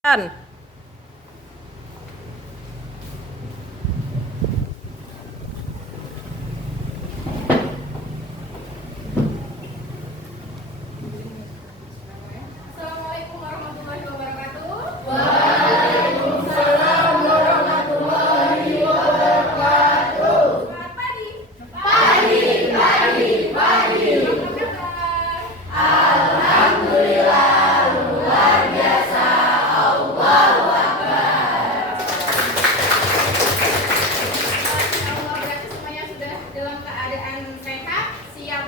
Kan? Assalamualaikum warahmatullahi wabarakatuh. Waalaikumsalam warahmatullahi wabarakatuh. Selamat pagi. Pagi. Apa kabar? Alhamdulillah, luar biasa. Allahu Akbar. Insyaallah berarti semuanya sudah dalam keadaan sehat, siap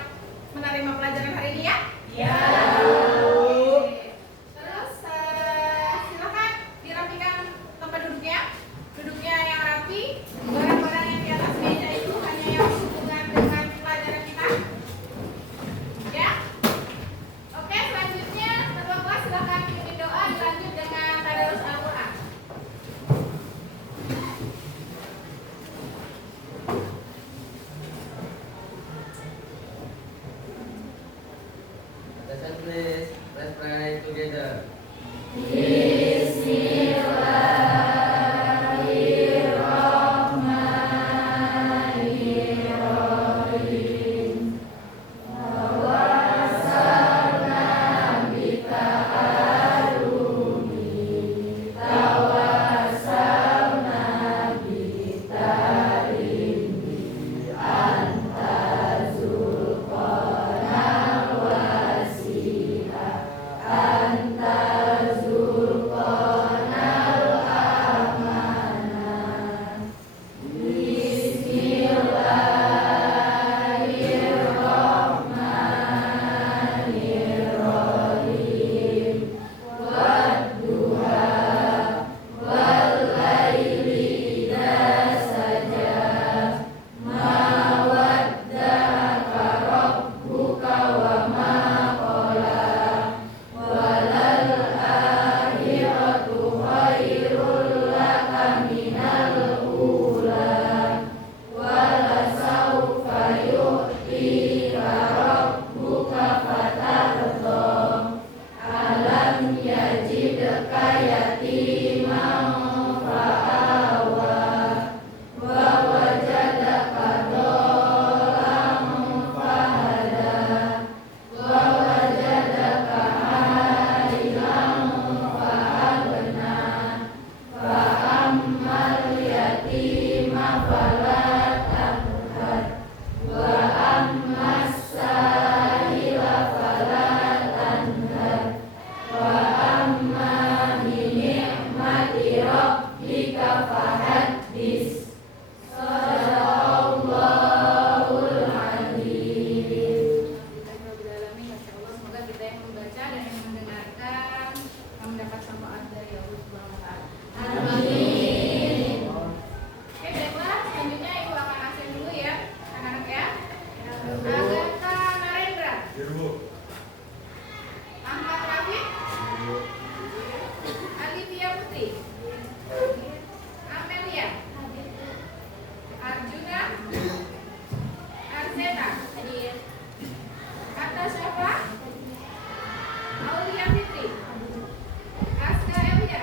menerima pelajaran hari ini ya? Ya. Terus silakan dirapikan tempat duduknya. Duduknya yang rapi. Barang-barang yang di atas meja itu hanya yang berhubungan dengan pelajaran kita. Ya. Oke, selanjutnya ketua kelas silakan pimpin doa dilanjut dengan tadarus Al-Qur'an. Attention please, let's pray together. Alhamdulillahirrahmanirrahim. Masya Allah, semoga kita yang membaca dan yang mendengarkan akan mendapat syafaat dari Allah Subhanahu wa Ta'ala. Amin. Oke, baiklah. Selanjutnya Ibu akan absen dulu ya, anak-anak ya. Agatha Narendra, Ahmad Rafiq, Alivia Putri, Amelia, Arjuna, Arzeta, Atta Syafa, Aulia Fitri, Aska Elia,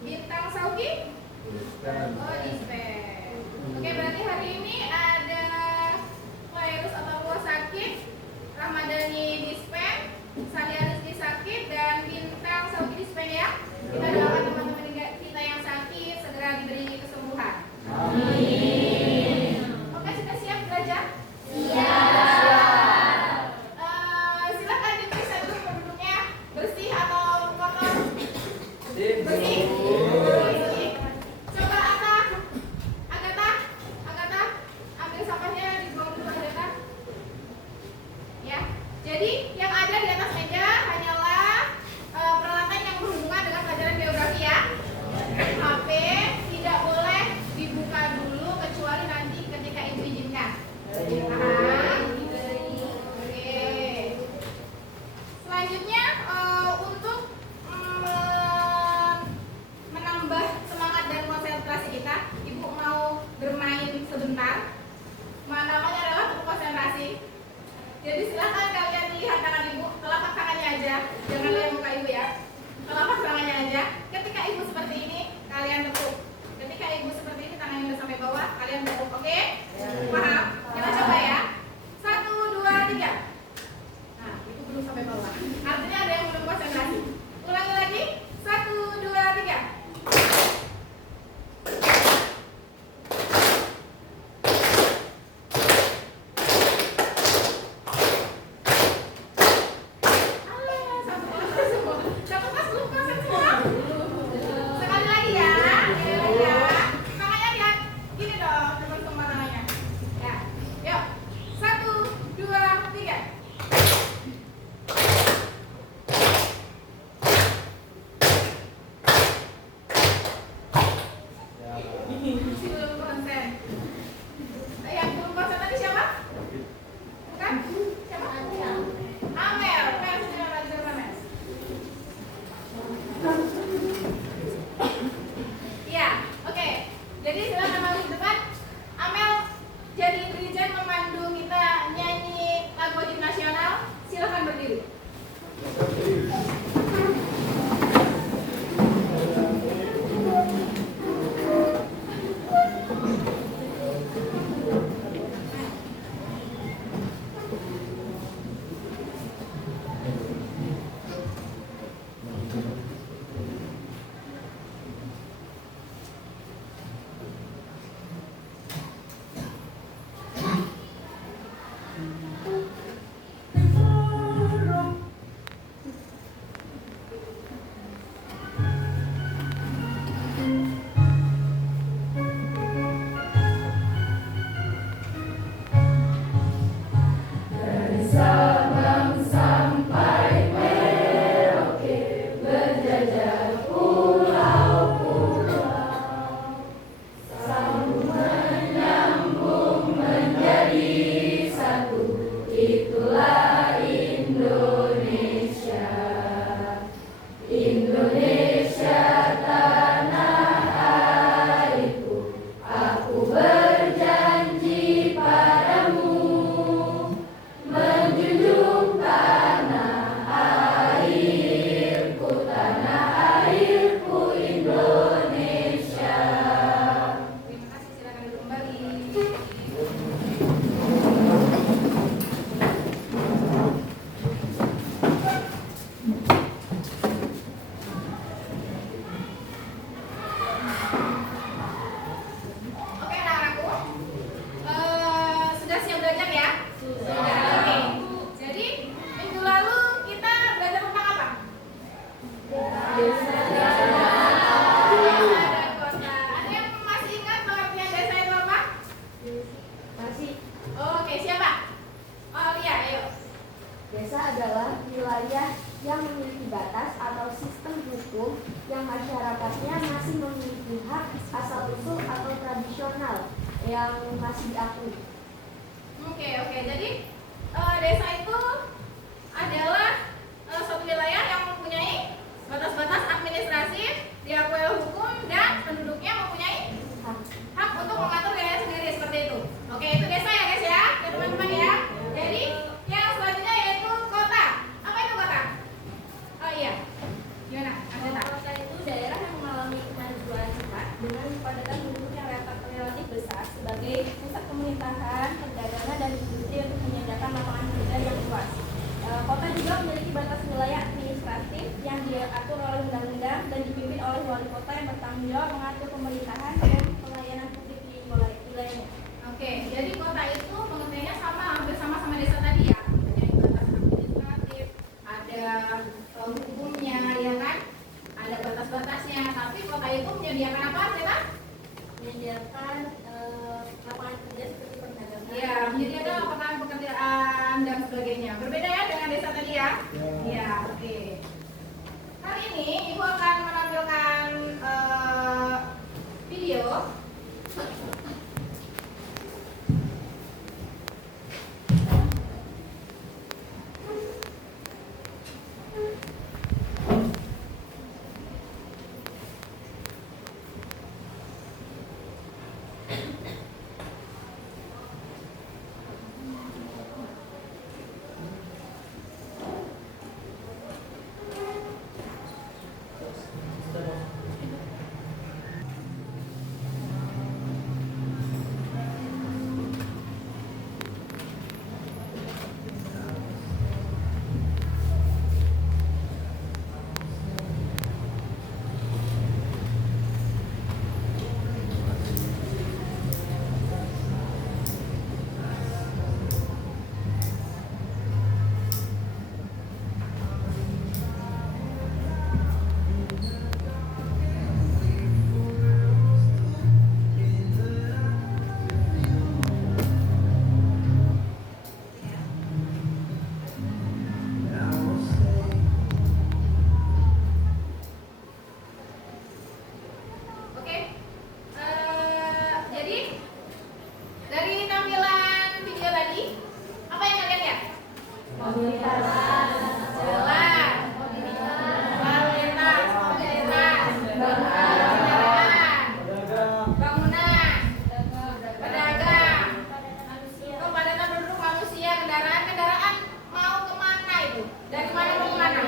Bintang Sauki? Oh, dispen. Oke, berarti hari ini ada Virus atau sakit, Ramadhani dispen, Saliarizki sakit, dan Bintang Sauki dispen ya. Kita doakan teman-teman kita yang sakit segera diberi kesembuhan. Amin. Oke, sudah siap belajar? Siap. Silakan diperiksa dulu penduduknya bersih atau kotor. Sip. Bersih. Coba Agatha, ambil sampahnya dibuang dulu Agatha. Ya. Jadi yang ada di atas meja hanyalah peralatan yang berhubungan dengan pelajaran geografi ya. HP tidak boleh dibuka dulu kecuali nanti ketika ibu izinkan. Paham? Oke. Selanjutnya untuk menambah semangat dan konsentrasi kita, ibu mau bermain sebentar. Namanya adalah buku konsentrasi. Jadi silakan kalian lihat tangan ibu, telapak tangannya aja, jangan lihat muka ibu ya. Telapak tangannya aja. Ketika ibu seperti ini, kalian tepuk. Ketika ibu seperti ini, tangannya udah sampai bawah, kalian tepuk. Oke? Paham? Kita coba ya. 1, 2, 3. Nah, itu belum sampai bawah. Artinya ada yang belum konsentrasi. Ulangi lagi. 1, 2, 3. Satu kelas belum konsen semua. Sekali lagi ya. Tangannya lihat. Gini dong, teman semua tangannya. Ya. Yuk. 1, 2, 3. Masih belum konsen. Yang belum konsen tadi siapa? Bukan? Siapa? Amel. Amel, sini belajar Amel. Iya, oke. Jadi silakan maju ke depan. Amel jadi dirijen memandu kita nyanyi lagu wajib nasional. Silakan berdiri. Terima kasih, silakan duduk kembali. Oke anak-anakku, sudah siap belajar ya? Sudah. Oke. Jadi minggu lalu kita belajar tentang apa? Desa dan kota. Ada yang masih ingat pengertian desa itu apa? Masih. Oke, siapa? Oh iya, ayo. Desa adalah wilayah yang memiliki batas atau sistem hukum yang masyarakatnya masih memiliki hak asal-usul atau tradisional yang masih diakui. Oke. Jadi desa itu adalah suatu wilayah yang mempunyai batas-batas administratif, diakui oleh hukum, dan penduduknya mempunyai hak untuk mengatur wilayah sendiri seperti itu. Oke, itu desa ya guys ya, teman-teman ya. Jadi yang selanjutnya yaitu kota. Apa itu kota? Oh iya, gimana? Ada tak? Kota itu daerah yang mengalami pemerintahan, perdagangan, dan industri untuk menyediakan lapangan kerja yang luas. Kota juga memiliki batas wilayah administratif yang diatur oleh undang-undang dan dipimpin oleh wali kota yang bertanggung jawab mengatur pemerintahan dan pelayanan publik di wilayahnya. Oke, jadi kota itu pengertiannya sama, hampir sama desa tadi ya. Ada batas administratif, ada hukumnya, ya kan? Ada batas-batasnya. Tapi kota itu menyediakan apa, Ceta? Menyediakan lapangan kerja seperti perdagangan. Ya, menyediakan lapangan pekerjaan dan sebagainya. Berbeda ya dengan desa tadi ya? Ya, oke. Kali ini Ibu akan menampilkan video. Oke, jadi dari tampilan video tadi, apa yang kalian lihat? Mobilitas. Jalan, lalu lintas, kendaraan, bangunan, pedagang, kepadatan penduduk manusia, kendaraan mau kemana itu? Dari mana ke mana?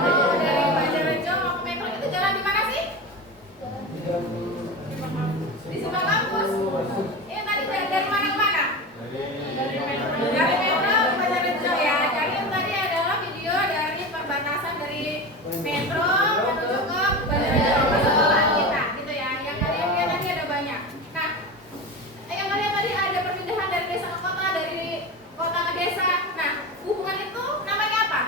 Oh, dari Banjarnegara mau ke Metro itu jalan di mana sih? Di sebelah kampus. Ini tadi dari mana ke mana? Dari Metro ke Banjarnegara ya. Jadi yang tadi adalah video dari perbatasan dari Metro menuju ke Banjarnegara ke sekolah kita, gitu ya. Yang kalian lihat tadi ada banyak. Nah, yang kalian tadi ada perpindahan dari desa ke kota, dari kota ke desa. Nah, hubungan itu namanya apa?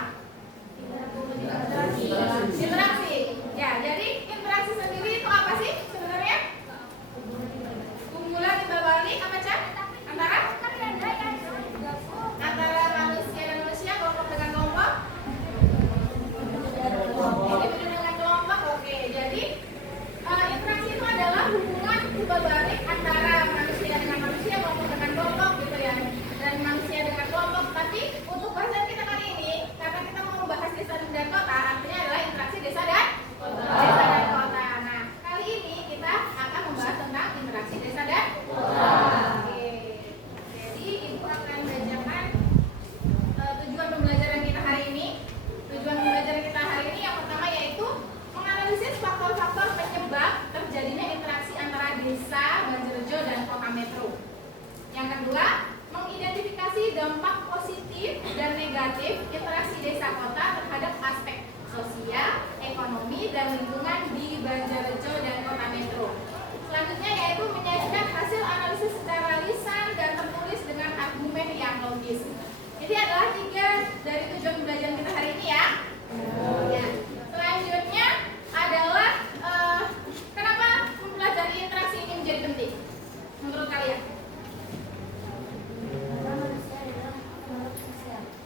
Interaksi. Ya, jadi interaksi sendiri itu apa sih sebenarnya? Kumpulan timbal balik apa, Cak? Antara manusia dan manusia, kelompok dengan kelompok. Individu dengan kelompok. Oke, jadi interaksi itu adalah hubungan timbal balik antara manusia dengan manusia, kelompok dengan kelompok, gitu ya. Dan manusia dengan kelompok. Tapi untuk bahasan kita kali ini, karena kita mau membahas desa dan kota, artinya adalah interaksi desa dan kota. Nah, kali ini kita akan membahas tentang interaksi desa dan kota. Oke. Jadi Ibu akan bacakan tujuan pembelajaran kita hari ini. Tujuan pembelajaran kita hari ini yang pertama yaitu menganalisis faktor-faktor penyebab terjadinya interaksi antara desa Banjarnegara dan kota metro. Yang kedua, mengidentifikasi dampak positif dan negatif interaksi desa kota terhadap aspek sosial, ekonomi, dan lingkungan di Banjarnegara dan kota metro. Selanjutnya yaitu menyajikan hasil analisis secara lisan dan tertulis dengan argumen yang logis. Ini adalah 3 dari tujuan pembelajaran kita hari ini ya. Ya. Selanjutnya adalah kenapa mempelajari interaksi ini menjadi penting menurut kalian?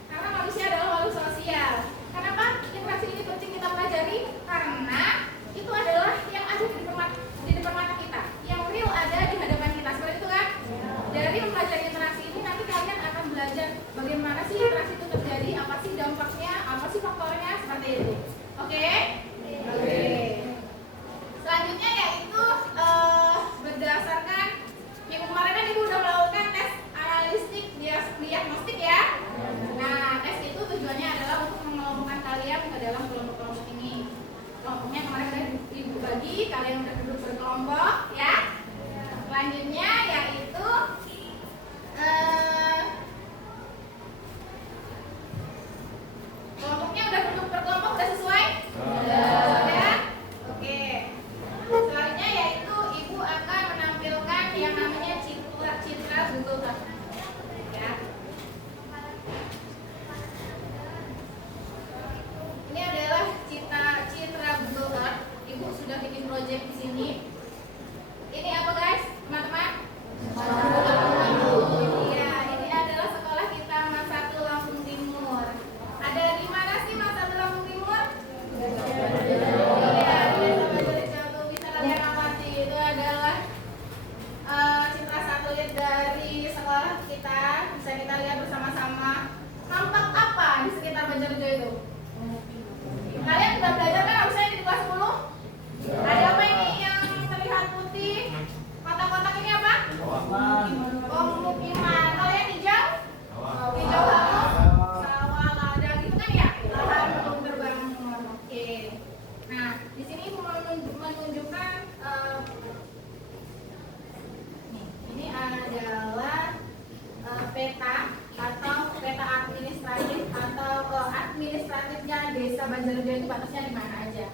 Karena manusia adalah makhluk sosial. Kenapa interaksi ini penting kita pelajari? Karena itu adalah yang ada di depan mata kita, yang real ada di hadapan kita. Seperti itu kan? Dari mempelajari interaksi ini nanti kalian akan belajar bagaimana sih interaksi itu terjadi, apa sih dampaknya, apa sih faktornya, seperti itu. Oke? Oke. Selanjutnya yaitu berdasarkan minggu kemarin kan Ibu udah melakukan tes analistik diagnostik ya. Nah, tes itu tujuannya adalah untuk mengelompokkan kalian ke dalam kelompok-kelompok ini. Kelompoknya kemarin udah Ibu bagi, kalian udah duduk berkelompok ya. Selanjutnya ya batasnya di mana aja.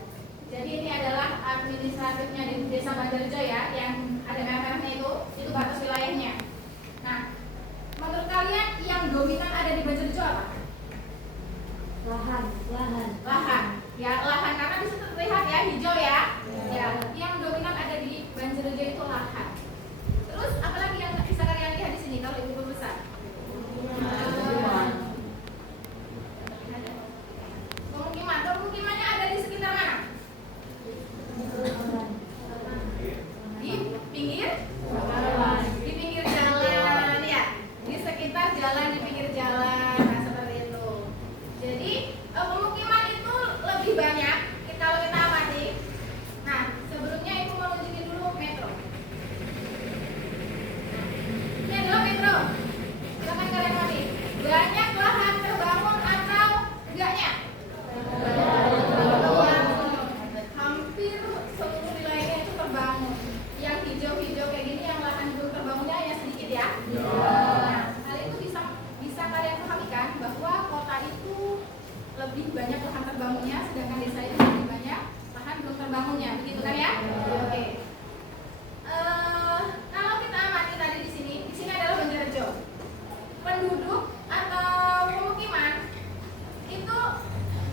Jadi ini adalah administratifnya di Desa Banjarjo ya, yang ada merah-merahnya itu batas wilayahnya. Nah, menurut kalian yang dominan ada di Banjarjo apa? Lahan. Lahan. Ya, lahan karena di situ terlihat ya hijau ya. Ya, yang dominan ada di Banjarjo itu lahan. Terus apalagi yang bisa kalian lihat di sini kalau ibu besar? Pemukimannya ada di sekitar mana? Di pinggir jalan ya, di sekitar jalan, di pinggir jalan. Nah, seperti itu. Jadi pemukiman itu lebih banyak kalau kita amati. Nah, sebelumnya ibu mau nunjukin dulu metro. Ini adalah metro. Silakan kalian amati. Banyak lahan terbangun atau enggaknya? Hampir seluruh wilayahnya itu terbangun. Yang hijau-hijau kayak gini yang lahan belum terbangunnya hanya sedikit ya. Nah, hal itu bisa kalian pahami kan bahwa kota itu lebih banyak lahan terbangunnya, sedangkan desa itu lebih banyak lahan belum terbangunnya, begitu kan ya? Oke. Kalau kita amati tadi di sini adalah Banjarjo. Penduduk atau pemukiman itu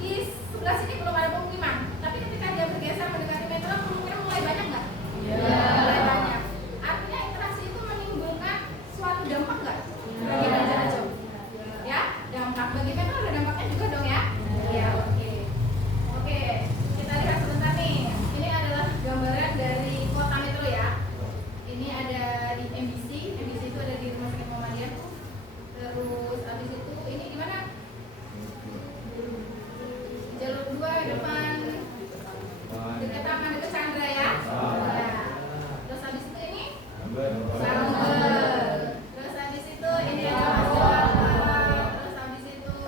di sebelah sini belum ada pemukiman, tapi ketika dia bergeser mendekati metro, pemukiman mulai banyak nggak? Mulai banyak. Artinya interaksi itu menimbulkan suatu dampak nggak bagi Banjarjo? Ya, dampak bagi metro ada dampaknya juga dong ya? Ya, oke. Oke, kita lihat sebentar nih. Ini adalah gambaran dari kota metro ya. Ini ada di MBC itu ada di Rumah Sakit Muhammadiyah tuh. Terus habis itu ini di mana? Jalur 2 depan dekat taman dekat Chandra ya. Nah, terus habis itu ini Sambel. Terus habis itu ini ada Mas. Terus habis itu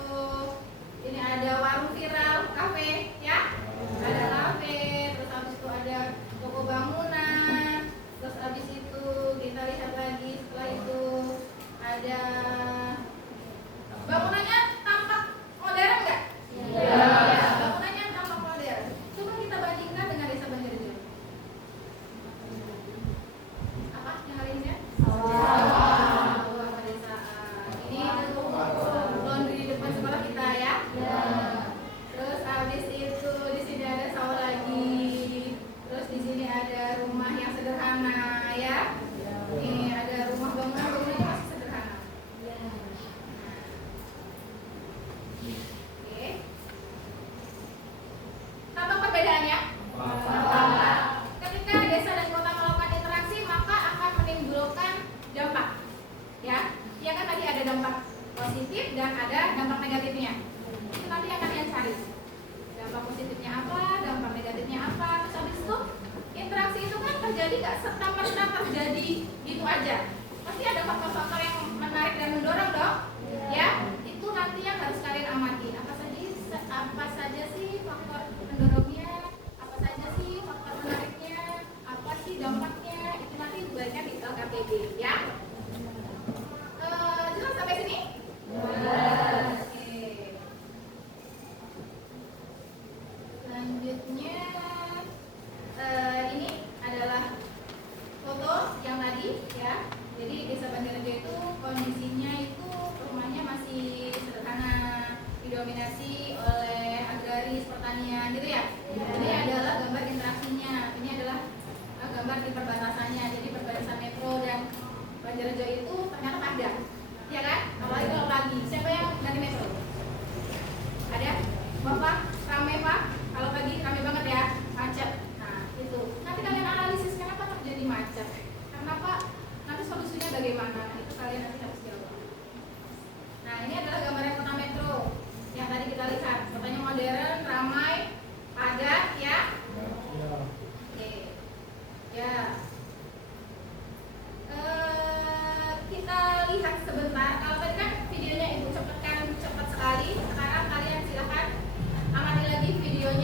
ini ada warung viral kafe ya. Ada kafe. Terus habis itu ada toko bangunan. Terus habis itu kita lihat lagi setelah itu ada bangunannya tampak modern nggak? Ya, bangunannya tampak modern. Coba kita bandingkan dengan Desa Banjarjo. Apa yang lainnya? Sawah pedesaan. Ini laundry di depan sekolah kita ya. Terus habis itu di sini ada sawah lagi. Terus di sini ada rumah yang sederhana ya. Ini ada rumah bangunannya masih sederhana. Oke. Tampak perbedaannya? Ketika desa dan kota melakukan interaksi, maka akan menimbulkan dampak. Ya, ya kan tadi ada dampak positif dan ada dampak negatifnya. Itu nanti yang kalian cari. Dampak positifnya apa, dampak negatifnya apa. Terus habis itu interaksi itu kan terjadi nggak serta-merta terjadi gitu aja. Pasti ada faktor-faktor yang menarik dan mendorong dong. Ya, itu nanti yang harus kalian amati. Apa saja sih faktor pendorongnya? Apa saja sih faktor menariknya? Apa sih dampaknya? Itu nanti dibahasnya di LKPD ya. Jelas sampai sini? Oke. Selanjutnya ini adalah foto yang tadi ya. Jadi Desa Banjarjo itu kondisinya itu rumahnya masih sederhana, didominasi oleh agraris pertanian gitu ya. Ini adalah gambar interaksinya. Ini adalah gambar di perbatasannya. Jadi perbatasan metro dan Banjarjo itu ternyata padat. Ya kan? Apalagi kalau pagi. Siapa yang dari metro? Ada? Bapak? Rame Pak? Kalau pagi rame banget ya, macet. Nah itu. Nanti kalian analisis kenapa terjadi macet. Kenapa? Nanti solusinya bagaimana? Nah, itu kalian nanti harus jawab. Nah ini adalah gambaran kota metro yang tadi kita lihat. Kotanya modern, ramai, padat ya. Oke. Ya. Kita lihat sebentar. Kalau tadi kan videonya ibu cepatkan cepat sekali. Sekarang kalian silakan amati lagi videonya.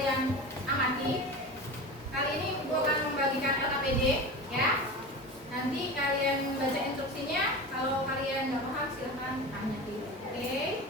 kalian amati. Kali ini gue akan membagikan LKPD ya. Nanti kalian baca instruksinya. Kalau kalian nggak paham silahkan tanya. Oke.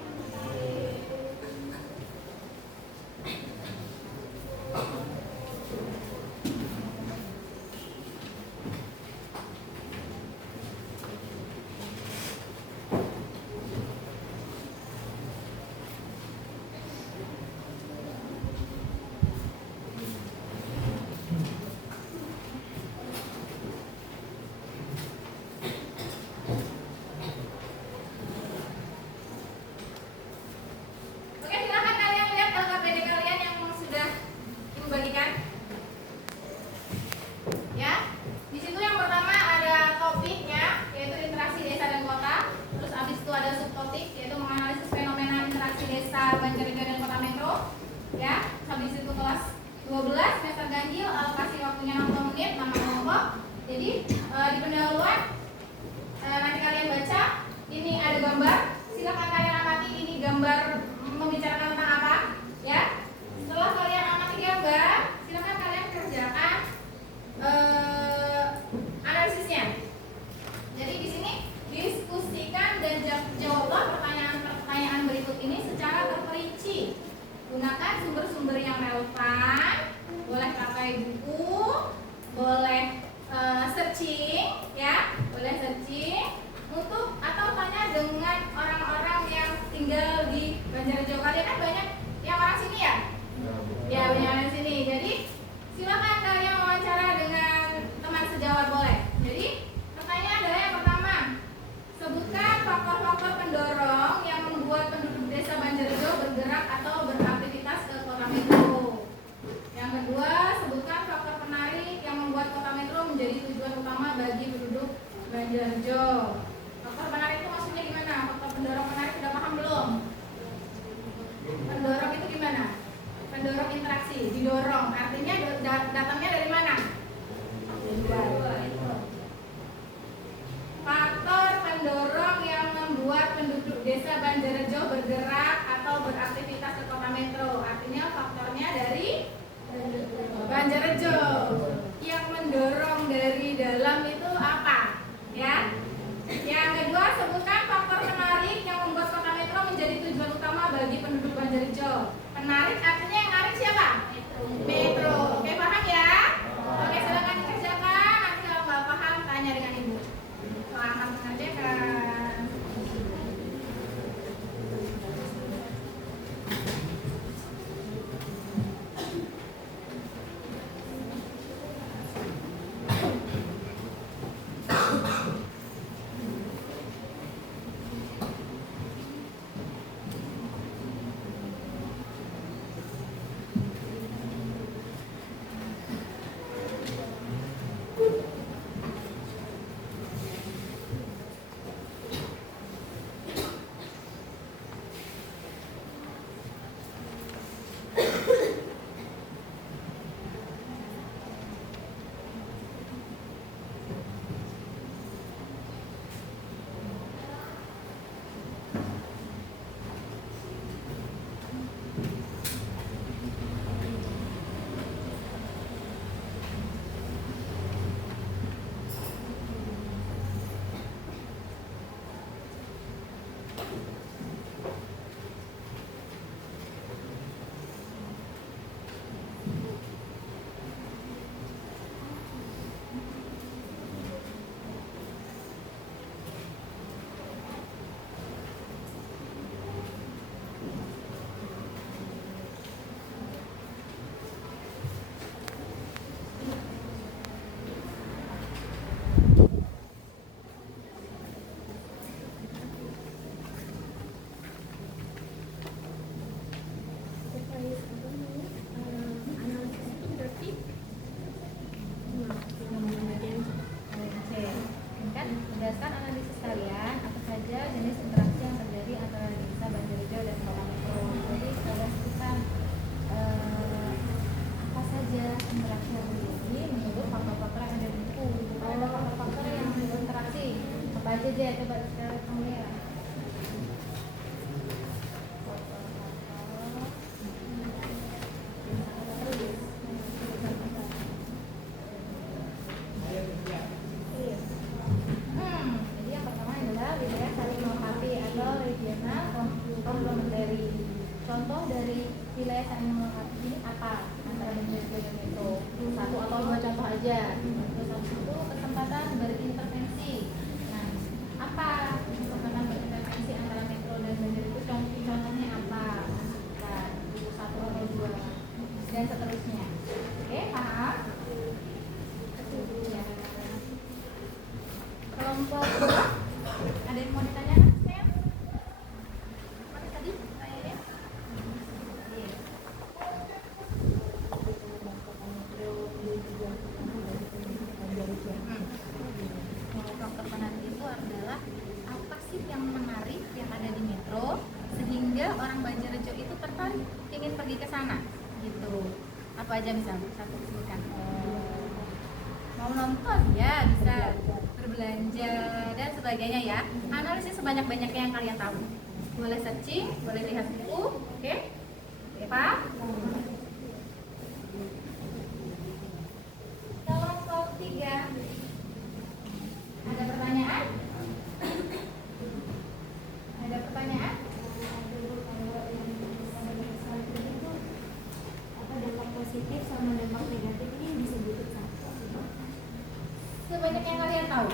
Oke, silakan kalian lihat LKPD kalian yang sudah dibagikan. Ya. Di situ yang pertama ada topiknya yaitu interaksi desa dan kota. Terus habis itu ada subtopik yaitu menganalisis fenomena interaksi desa Banjarnegara dan kota metro. Ya. Habis itu kelas 12 semester ganjil alokasi waktunya 60 menit nama kelompok. Jadi di pendahuluan nanti kalian baca ini ada gambar. Silakan kalian amati ini gambar membicarakan tentang apa, ya. Setelah kalian amati gambar, silakan kalian kerjakan analisisnya. Jadi di sini diskusikan dan jawablah pertanyaan-pertanyaan berikut ini secara terperinci. Gunakan sumber-sumber yang relevan, boleh pakai buku, boleh searching, ya, boleh searching untuk atau tanya dengan orang-orang yang tinggal di Banjarnegara. Kalian kan banyak yang orang sini ya? Ya, banyak orang sini. Jadi silakan kalian wawancara dengan teman sejawat boleh. Jadi pertanyaan adalah yang pertama, sebutkan faktor-faktor pendorong yang membuat penduduk desa Banjarnegara bergerak atau beraktivitas ke kota metro. Yang kedua, sebutkan faktor penarik yang membuat kota metro menjadi tujuan utama bagi penduduk Banjarnegara. Faktor penarik itu maksudnya gimana? Faktor pendorong penarik sudah paham belum? Pendorong itu gimana? Pendorong interaksi, didorong. Artinya datangnya dari mana? Faktor pendorong yang membuat penduduk desa Banjarnegara bergerak atau beraktivitas ke kota metro. Artinya faktornya dari Banjarnegara. Yang mendorong dari dalam itu apa? Ya. Yang kedua, sebutkan faktor penarik yang membuat kota metro menjadi tujuan utama bagi penduduk Banjarnegara. Penarik artinya yang narik siapa? Metro. Oke, paham ya? Oke, silakan dikerjakan. Nanti kalau nggak paham tanya dengan ibu. Selamat mengerjakan. Berdasarkan analisis kalian, apa saja jenis interaksi yang terjadi antara desa Banjarnegara dan kota metro. Jadi saya sebutkan apa saja interaksi yang terjadi menurut faktor-faktor yang ada di buku. Ada faktor-faktor yang berinteraksi. Apa aja deh? Coba kamu lihat. wilayah saling melengkapi ini apa antara Banjarnegara dan Metro? Satu atau dua contoh aja. Terus habis itu kesempatan berintervensi. Nah, apa kesempatan berintervensi antara Metro dan Banjar itu contohnya apa? Nah, satu atau dua dan seterusnya. Oke, paham? Ya. Kelompok dua, ada yang mau ditanyakan? Saya? Apa tadi? Tanya. Faktor menarik itu adalah apa sih yang menarik yang ada di Metro sehingga orang Banjarnegara itu tertarik ingin pergi ke sana gitu. Apa aja misalnya satu sebutkan. Mau nonton ya bisa, berbelanja dan sebagainya ya. Analisis sebanyak-banyaknya yang kalian tahu. Boleh searching, boleh lihat buku, oke? Oke, Pak? Kelompok 3. Ada pertanyaan? Ada pertanyaan? Apa dampak positif sama dampak negatif ini disebut Sebanyak yang kalian tahu,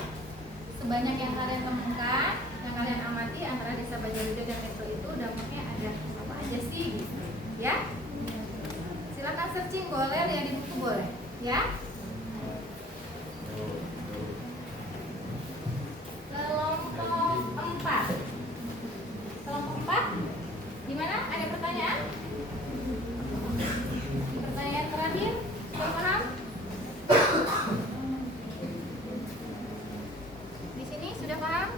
sebanyak yang kalian temukan, yang kalian amati antara desa Banjarnegara dan Metro itu dampaknya ada apa aja sih? Gitu. Ya? Silakan searching, boleh lihat di buku boleh, ya? Kelompok 4. Kelompok 4. Gimana? Ada pertanyaan? Pertanyaan terakhir, sudah paham? Di sini sudah paham?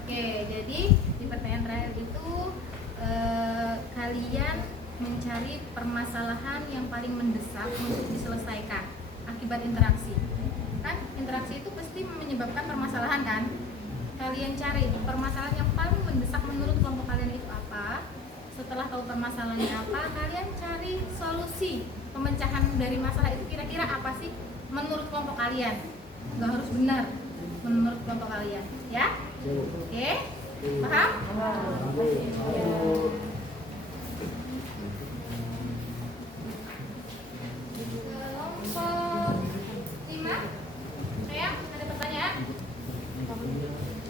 Oke, jadi di pertanyaan terakhir itu kalian mencari permasalahan yang paling mendesak untuk diselesaikan akibat interaksi. Kan interaksi itu pasti menyebabkan permasalahan kan? Kalian cari permasalahan yang paling mendesak menurut kelompok kalian itu apa. Setelah tahu permasalahannya apa, kalian cari solusi pemecahan dari masalah itu kira-kira apa sih menurut kelompok kalian. Nggak harus benar menurut kelompok kalian, ya? Oke, paham? Kelompok 5. Sayang, ada pertanyaan?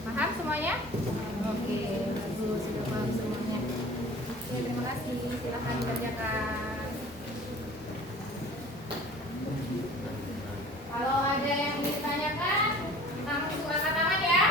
Paham semuanya? Oke, bagus, sudah paham semuanya. Oke, terima kasih. Silahkan dikerjakan. Kalau ada yang ditanyakan, langsung angkat tangan ya.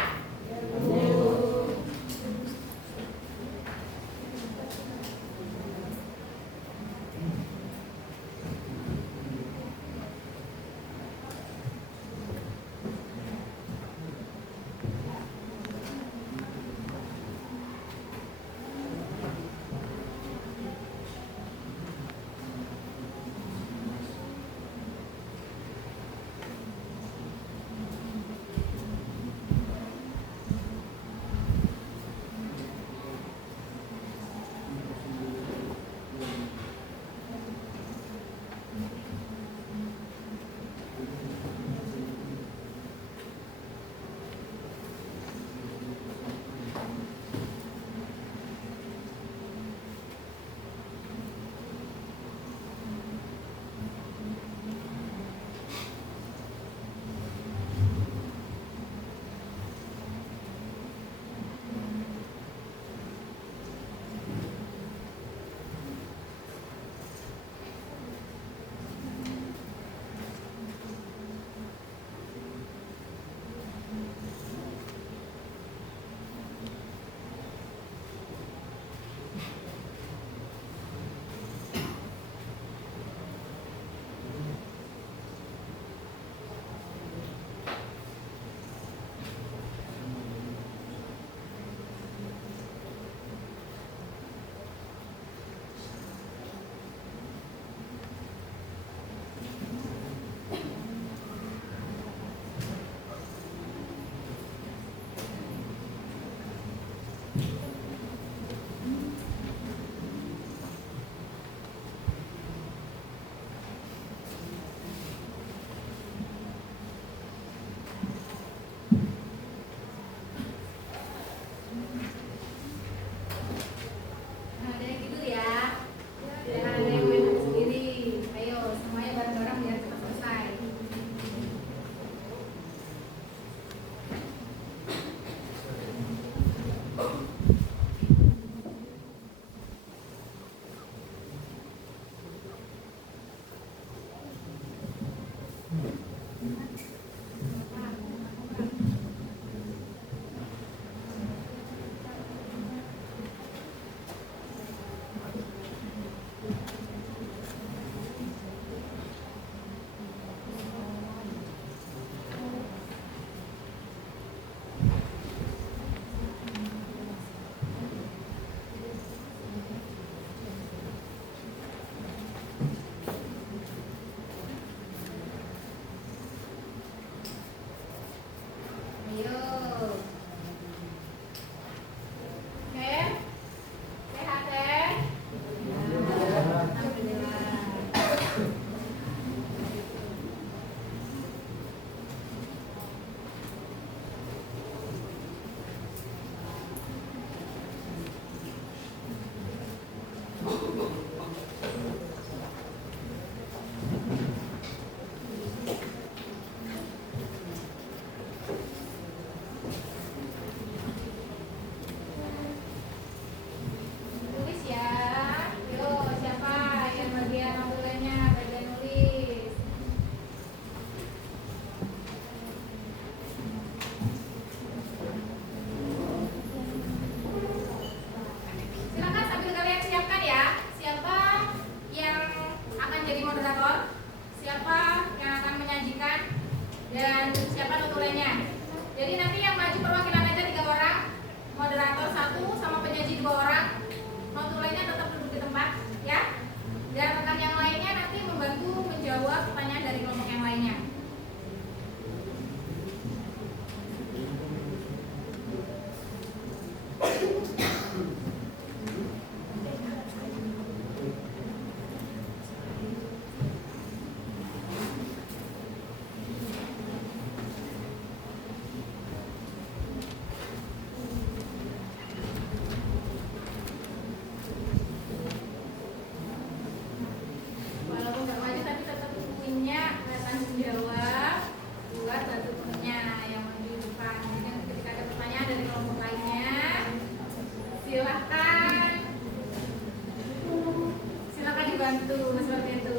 bantu seperti itu.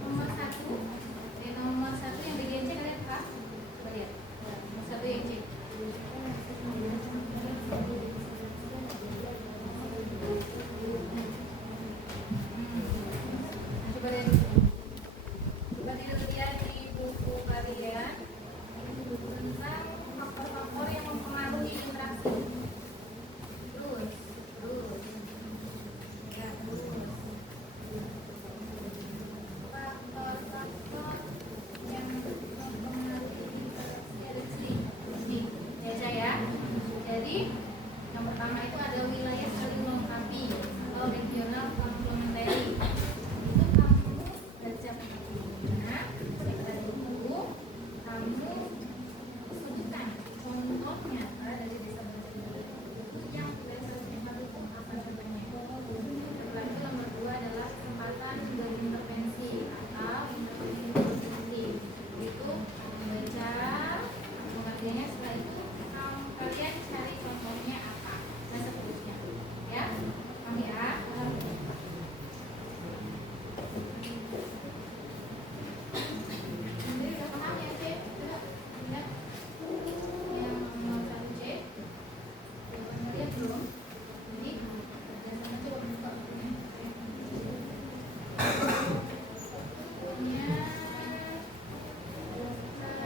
Nomor satu, nomor satu yang bagian C kalian apa? Coba lihat. Nomor satu yang C. Coba lihat. Coba dilihat di buku kalian. Ini buku tentang faktor-faktor yang mempengaruhi interaksi. Terus. Ya, terus. Faktor-faktor yang mempengaruhi interaksi ada di sini. Nih, baca ya. Jadi, yang pertama itu ada wilayah saling melengkapi atau regional complementary. Itu kamu baca nah, baca buku, kamu sebutkan contohnya dari desa itu yang wilayah saling mendukung apa contohnya. Setelah itu nomor 2 adalah kesempatan berintervensi atau intervensi. Itu membaca pengertiannya. Setelah itu kalian cari contohnya apa dan seterusnya ya. Paham ya? Jadi udah paham ya C? Sudah? Sudah? Yang nomor 1 C jawabannya lihat belum? Jadi biasanya coba buka bukunya. Bukunya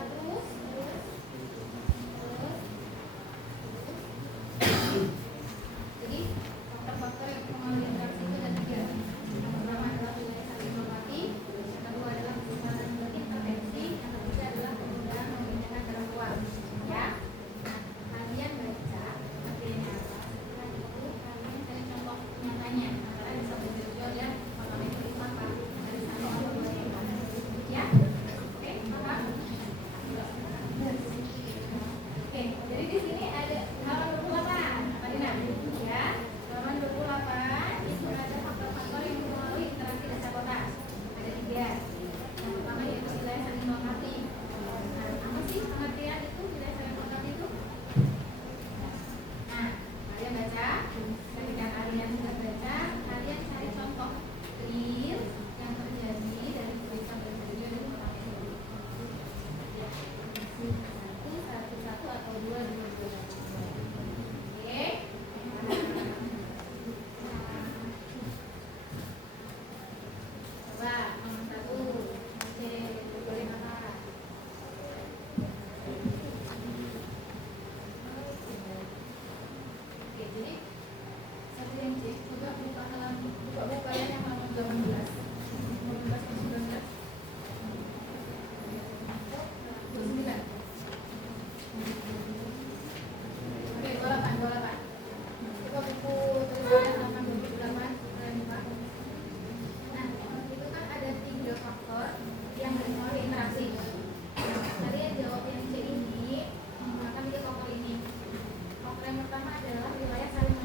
terus jadi faktor-faktor yang mempengaruhi interaksi itu ada 3. Yang pertama adalah wilayah saling melengkapi, yang kedua adalah kesempatan berintervensi, yang ketiga adalah kemudahan memindahkan barang luas. Ya, nah, kalian baca materinya apa. Setelah itu kalian cari contoh nyatanya. Kalian bisa belajar ya, contohnya itu apa dari satu atau dua yang ada. Ya, oke, paham? Oke, jadi di sini ada halaman 28, Madina. Ya, halaman 28 itu ada faktor-faktor yang mempengaruhi interaksi desa kota. Ada 3. Yang pertama yaitu wilayah saling melengkapi. Nah, apa sih pengertian itu wilayah saling melengkapi itu? Nah, kalian baca. Ketika kalian sudah baca, kalian cari contoh real yang terjadi dari tulisan bertujuan itu pertama itu. Satu atau dua. Oke. Coba nomor 1 C boleh apa? Oke, jadi satu yang C. Coba buka yang halaman 18. 18 ke 19. 29. Oke, 28. Coba buku tulisannya halaman 28 dan buka. Nah, itu kan ada 3 faktor yang mempengaruhi interaksi. Kalian jawab yang C ini menggunakan 3 faktor ini. Faktor yang pertama adalah wilayah saling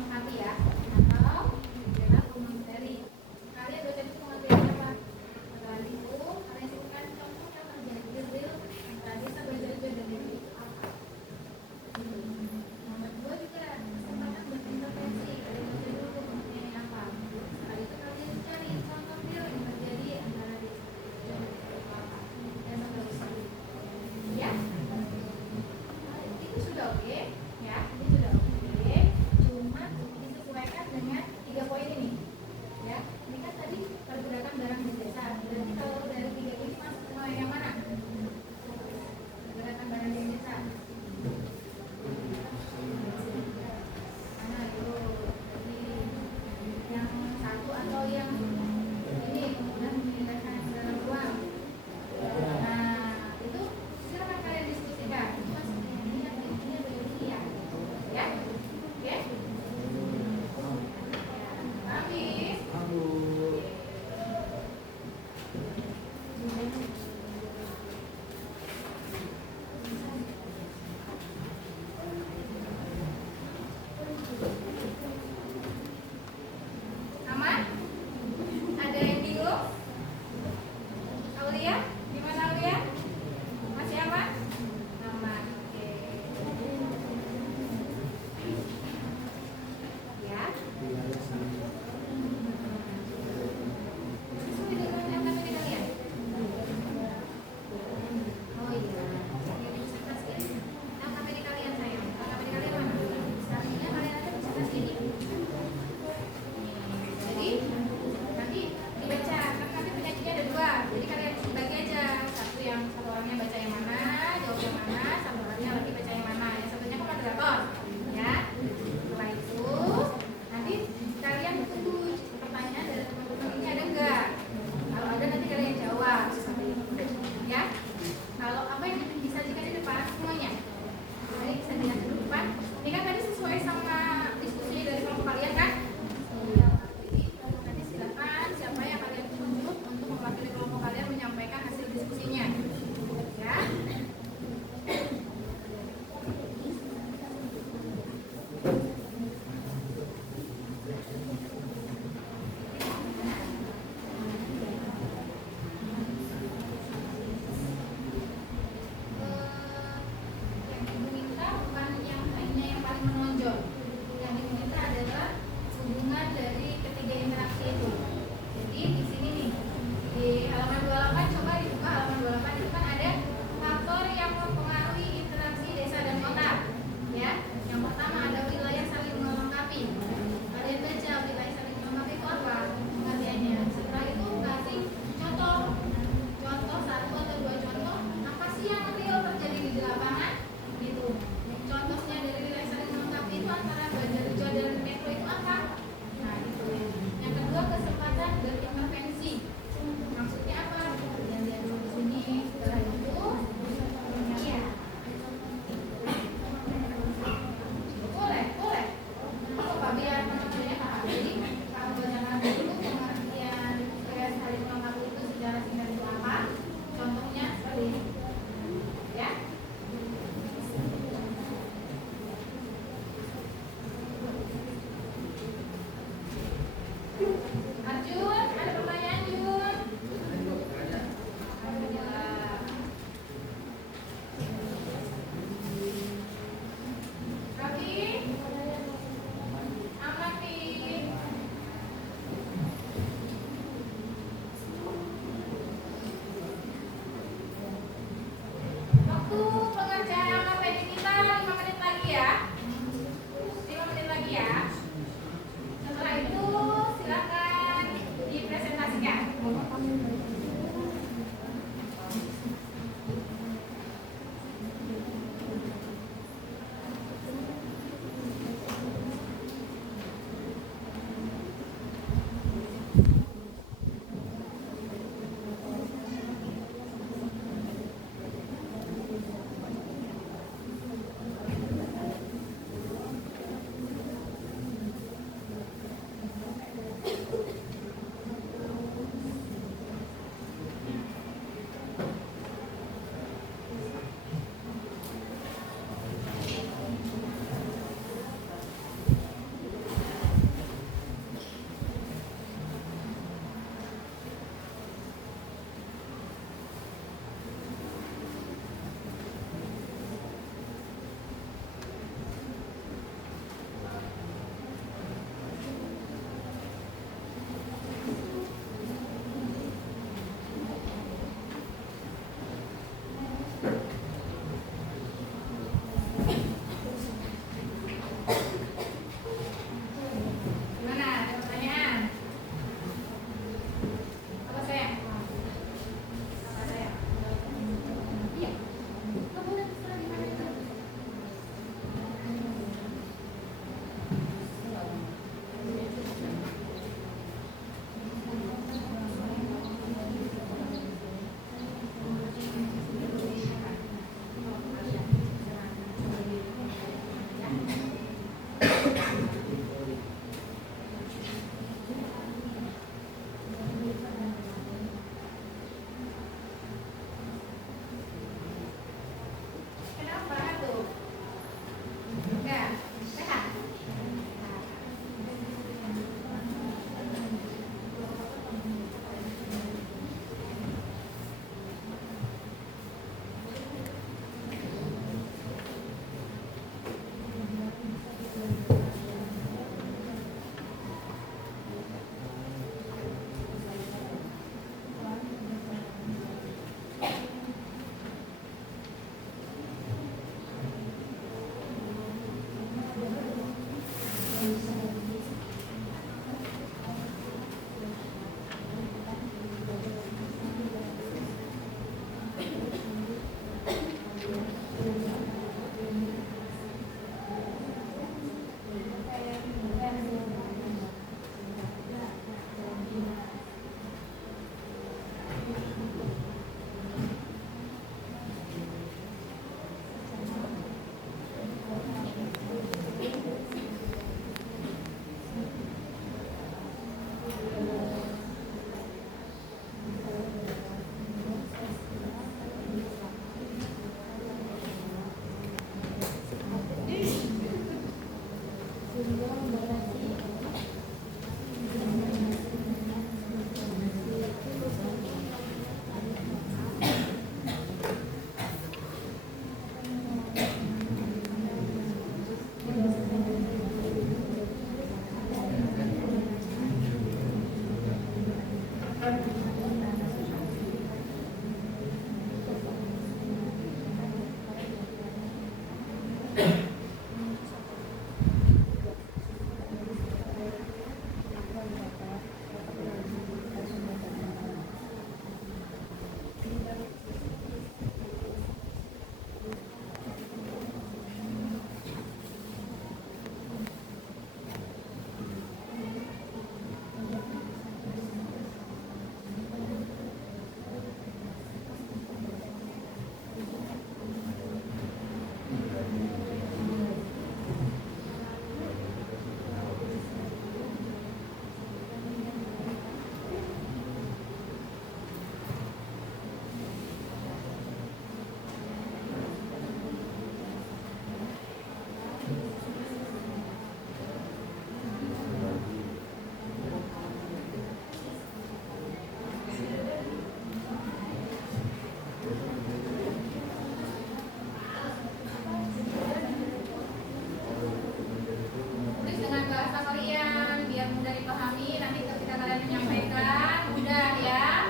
Tulis dengan bahasa kalian biar mudah dipahami. Nanti ketika kalian menyampaikan mudah ya.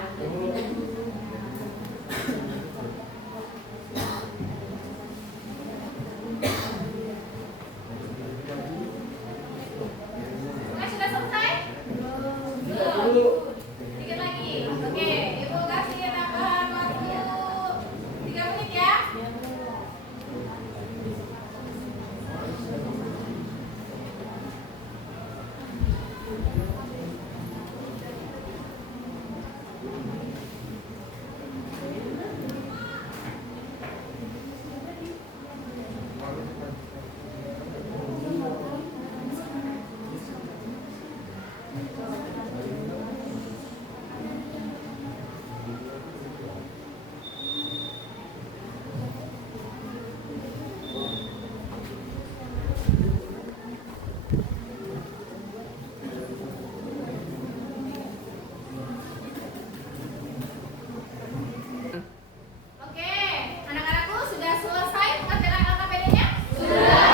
Nah, sudah selesai? Belum. Dikit lagi. Oke, Ibu kasih tambahan waktu 3 menit ya. Oke, anak-anakku sudah selesai mengerjakan LKPD-nya? Sudah.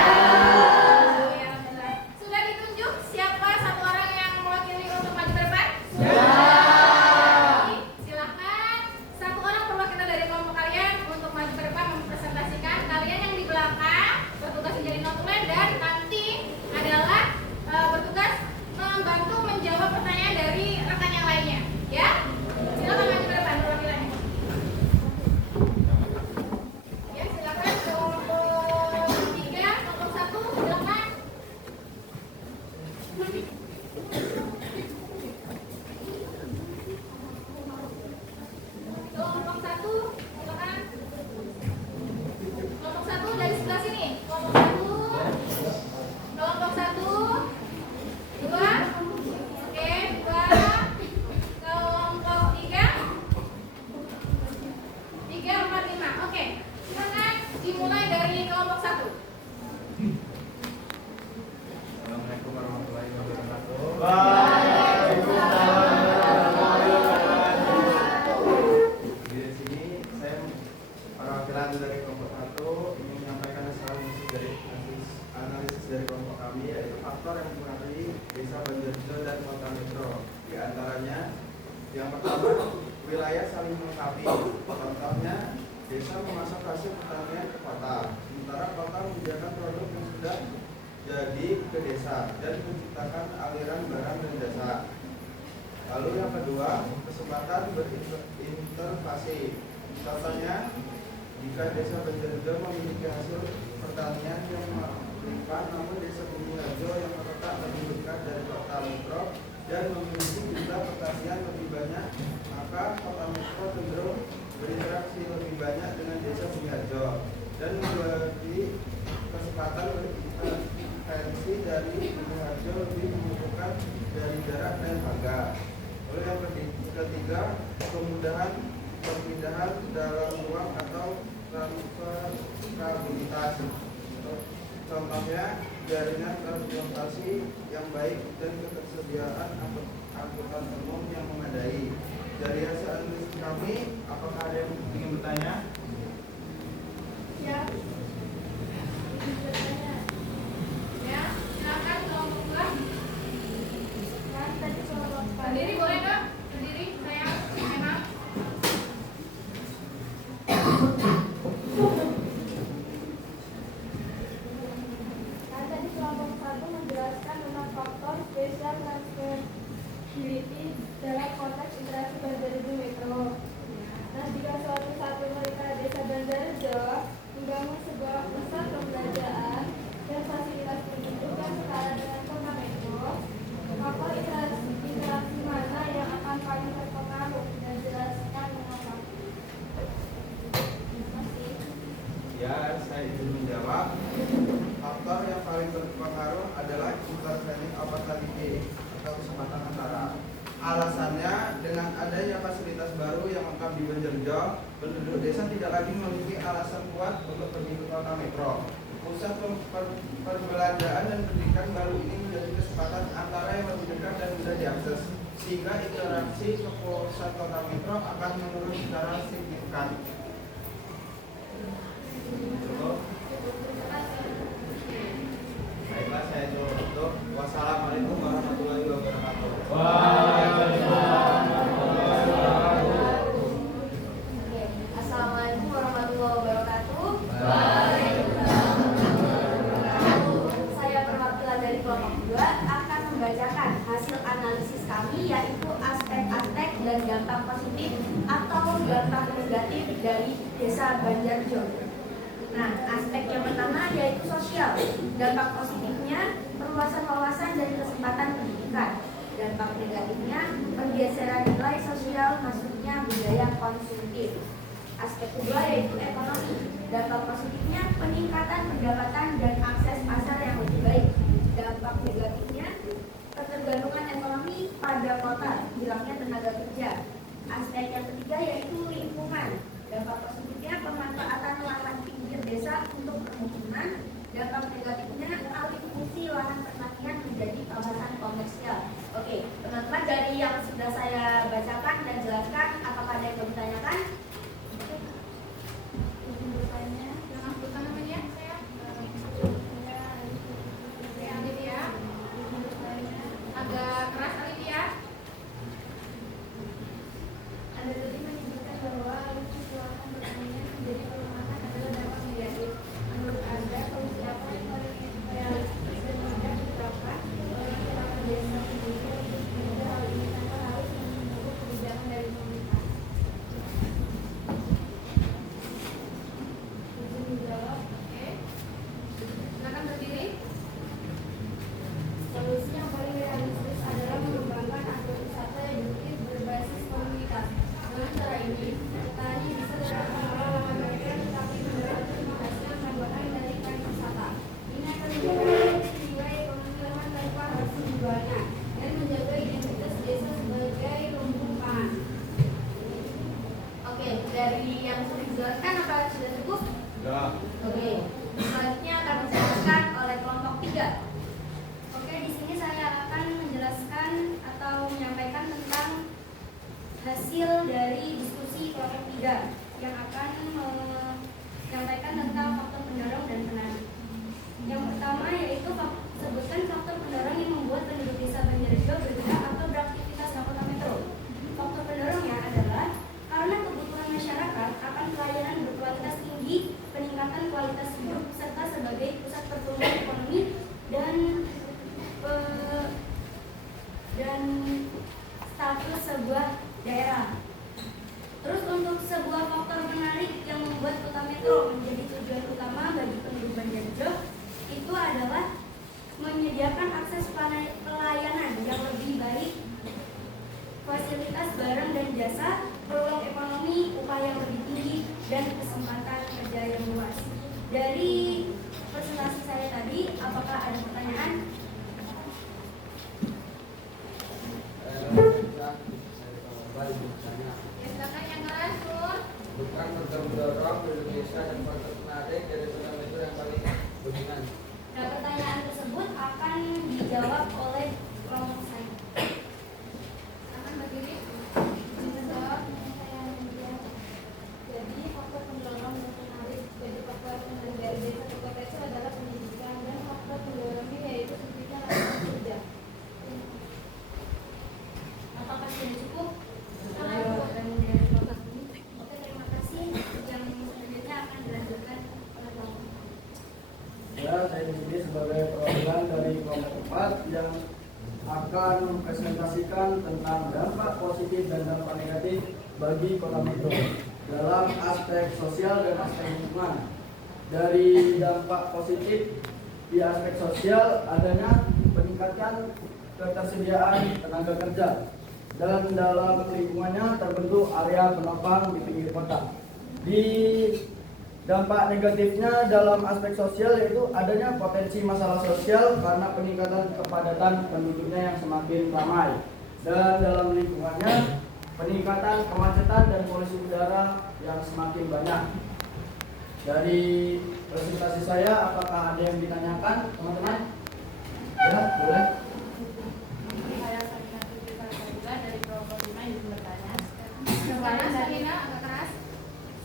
Ya, alhamdulillah. Sudah ditunjuk siapa satu orang yang mewakili untuk maju ke depan? Sudah. Silakan satu orang perwakilan dari kelompok kalian untuk maju ke depan mempresentasikan. Kalian yang di belakang bertugas menjadi notulen dan nanti adalah bertugas membantu menjawab pertanyaan dari rekan yang lainnya. Ya? Silakan maju ke depan perwakilannya. Ya, silakan kelompok 3, kelompok 1, silakan. Kelompok 1, silakan. Kelompok 1 dari sebelah sini. Kelompok 1. Kelompok 1. 2. Oke, 2. Kelompok 3. 3, 4, 5. Oke. Silakan dimulai dari kelompok 1. Assalamualaikum warahmatullahi wabarakatuh. Di sini saya perwakilan dari kelompok 1 ingin menyampaikan analisis dari kelompok kami, yaitu faktor yang mempengaruhi desa Banjarjo dan kota metro. Di antaranya yang pertama, wilayah saling melengkapi. Contohnya, desa memasok hasil pertanian ke kota, sementara kota menyediakan produk yang sudah jadi ke desa dan menciptakan aliran barang dan jasa. Lalu yang kedua, kesempatan berinterpelasi. Contohnya, jika desa Banjarjo memiliki hasil pertanian yang melimpah, namun desa Bumiharjo yang terletak lebih dekat dari kota metro dan memiliki jumlah pertanian lebih banyak, maka kota metro cenderung berinteraksi lebih banyak dengan desa Bumiharjo dan memberi kesempatan berintervensi dari Bumiharjo lebih membutuhkan dari jarak dan harga. Lalu yang ketiga, kemudahan perpindahan dalam ruang atau transferabilitas. Contohnya, jaringan transportasi yang baik dan ketersediaan angkutan umum yang memadai. Dari hasil analisis kami, apakah ada yang ingin bertanya? Siap. Ya, silakan kelompok dua. Kan tadi kelompok Berdiri boleh dok? Berdiri, saya memang. Kan tadi kelompok 1 menjelaskan tentang faktor spesial transferability dalam konteks interaksi Banjarjo Metro. Nah, jika suatu saat pemerintah desa Banjarjo membangun sebuah pusat pembelajaran dan fasilitas penduduk yang setara dengan kota metro, maka interaksi mana yang akan paling terpengaruh dan jelaskan mengapa. Terima kasih. Ya, saya ingin menjawab. Faktor yang paling berpengaruh adalah intervening opportunity atau kesempatan antara. Alasannya, dengan adanya fasilitas baru yang lengkap di Banjarjo, penduduk desa tidak lagi memiliki alasan kuat untuk pergi ke kota metro. Pusat perbelanjaan dan pendidikan baru ini menjadi kesempatan antara yang lebih dekat dan mudah diakses, sehingga interaksi ke pusat kota metro akan menurun secara signifikan. Cukup. Baiklah, saya tutup. Wassalamualaikum warahmatullahi wabarakatuh. Oke, assalamualaikum warahmatullahi wabarakatuh. Saya perwakilan dari kelompok 2 akan membacakan hasil analisis kami, yaitu aspek-aspek dan dampak positif atau dampak negatif dari desa Banjarjo. Nah, aspek yang pertama yaitu sosial. Dampak positifnya perluasan wawasan dan kesempatan pendidikan. Dampak negatifnya pergeseran nilai sosial, maksudnya budaya konsumtif. Aspek kedua yaitu ekonomi. Dampak positifnya peningkatan pendapatan dan akses pasar yang lebih baik. Dampak negatifnya ketergantungan ekonomi pada kota, hilangnya tenaga kerja. Aspek yang ketiga yaitu lingkungan. Dampak positifnya pemanfaatan lahan pinggir desa untuk permukiman. Dampak negatifnya alih fungsi lahan pertanian menjadi kawasan komersial. Oke, teman-teman, dari yang sudah saya bacakan dan jelaskan, apakah ada yang mau ditanyakan? Bertanya. Jangan lupa namanya saya. Saya Alivia. Agak keras Alivia. Anda tadi menyebutkan bahwa alih fungsi lahan pertanian menjadi kelemahan adalah dampak negatif. Menurut Anda, solusi apa yang paling realistis dan mudah diterapkan oleh masyarakat desa Indonesia untuk menjaga hal ini tanpa harus menunggu kebijakan dari pemerintah? Izin dijawab. Oke. Silakan berdiri. Solusi yang paling realistis adalah mengembangkan agrowisata eduktif berbasis komunitas. Dengan cara ini, petani bisa dapat mengelola lahan mereka tetapi mendapatkan penghasilan tambahan dari pariwisata. Ini akan menjadi nilai ekonomi lahan tanpa harus menjualnya dan menjaga identitas desa sebagai lumbung pangan. Oke, dari yang sudah dijelaskan apa sudah cukup? Ya. Oke, selanjutnya akan dijelaskan oleh kelompok 3. Oke, di sini saya akan menjelaskan atau menyampaikan tentang hasil dari diskusi kelompok 3 yang akan menyampaikan tentang faktor pendorong dan penarik. Yang pertama yaitu sebutkan faktor pendorong yang membuat penduduk desa Banjarjo bergerak atau beraktivitas di kota metro. Faktor pendorongnya adalah karena kebutuhan masyarakat akan pelayanan berkualitas tinggi, peningkatan kualitas hidup, serta sebagai pusat pertumbuhan ekonomi dan status sebuah daerah. Terus untuk sebuah faktor menarik yang membuat kota metro menjadi tujuan utama bagi penduduk Banjarjo itu adalah menyediakan akses pelayanan yang lebih baik, fasilitas barang dan jasa, peluang ekonomi, upah yang lebih tinggi, dan kesempatan kerja yang luas. Dari presentasi saya tadi, apakah ada pertanyaan? Ya, silakan yang keras, Sur. Bukan faktor mendorong Indonesia dan faktor menarik dari kota metro yang paling dominan. Nah, pertanyaan tersebut akan presentasikan tentang dampak positif dan dampak negatif bagi Kota Metro dalam aspek sosial dan aspek lingkungan. Dari dampak positif di aspek sosial adanya peningkatan ketersediaan tenaga kerja, dan dalam lingkungannya terbentuk area penopang di pinggir kota. Di dampak negatifnya dalam aspek sosial yaitu adanya potensi masalah sosial karena peningkatan kepadatan penduduknya yang semakin ramai, dan dalam lingkungannya peningkatan kemacetan dan polusi udara yang semakin banyak. Dari presentasi saya, apakah ada yang ditanyakan, teman-teman? Ya, boleh. Saya Salina juga dari kelompok 5 yang bertanya.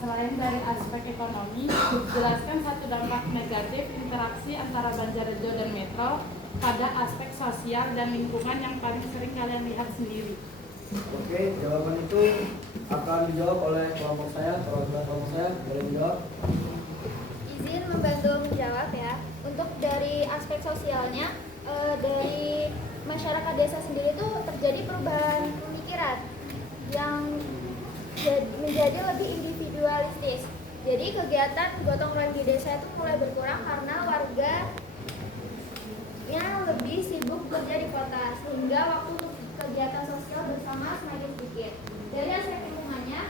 Selain dari aspek ekonomi, jelaskan satu dampak negatif interaksi antara Banjarnegara dan Metro pada aspek sosial dan lingkungan yang paling sering kalian lihat sendiri. Oke, jawaban itu akan dijawab oleh kelompok saya. Perwakilan kelompok saya boleh dijawab. Izin membantu menjawab ya. Untuk dari aspek sosialnya, dari masyarakat desa sendiri itu terjadi perubahan pemikiran yang menjadi lebih individualistis. Jadi kegiatan gotong royong di desa itu mulai berkurang karena warganya lebih sibuk kerja di kota, sehingga waktu untuk kegiatan sosial bersama semakin sedikit. Dari aspek lingkungannya,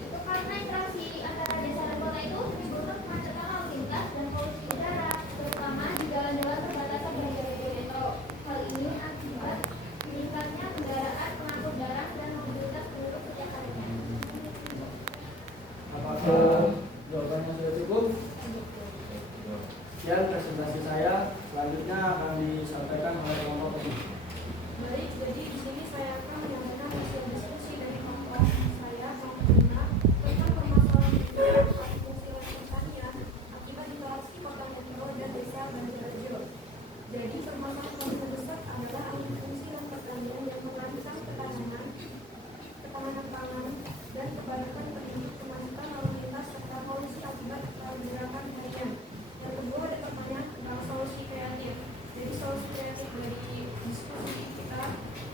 itu karena interaksi antara desa dan kota itu menimbulkan kemacetan lalu lintas dan polusi udara, terutama di jalan-jalan perbatasan Banjarnegara Metro. Hal ini akibat meningkatnya kendaraan pengangkut barang dan mobilitas penduduk setiap harinya. Apakah jawabannya sudah cukup? Sekian presentasi saya. Selanjutnya akan disampaikan oleh kelompok ini. Baik, jadi di sini saya akan menyampaikan hasil diskusi dari kelompok saya tentang permasalahan fungsi pertanian akibat interaksi kota Metro dan desa Banjarnegara. Jadi permasalahan paling terbesar adalah alih fungsi dan pertanian yang merangsang ketahanan pangan dan kebanyakan penduduk, kemacetan lalu lintas serta polusi akibat pergerakan harian. Yang kedua ada pertanyaan tentang solusi kreatif. Jadi solusi kreatif dari diskusi kita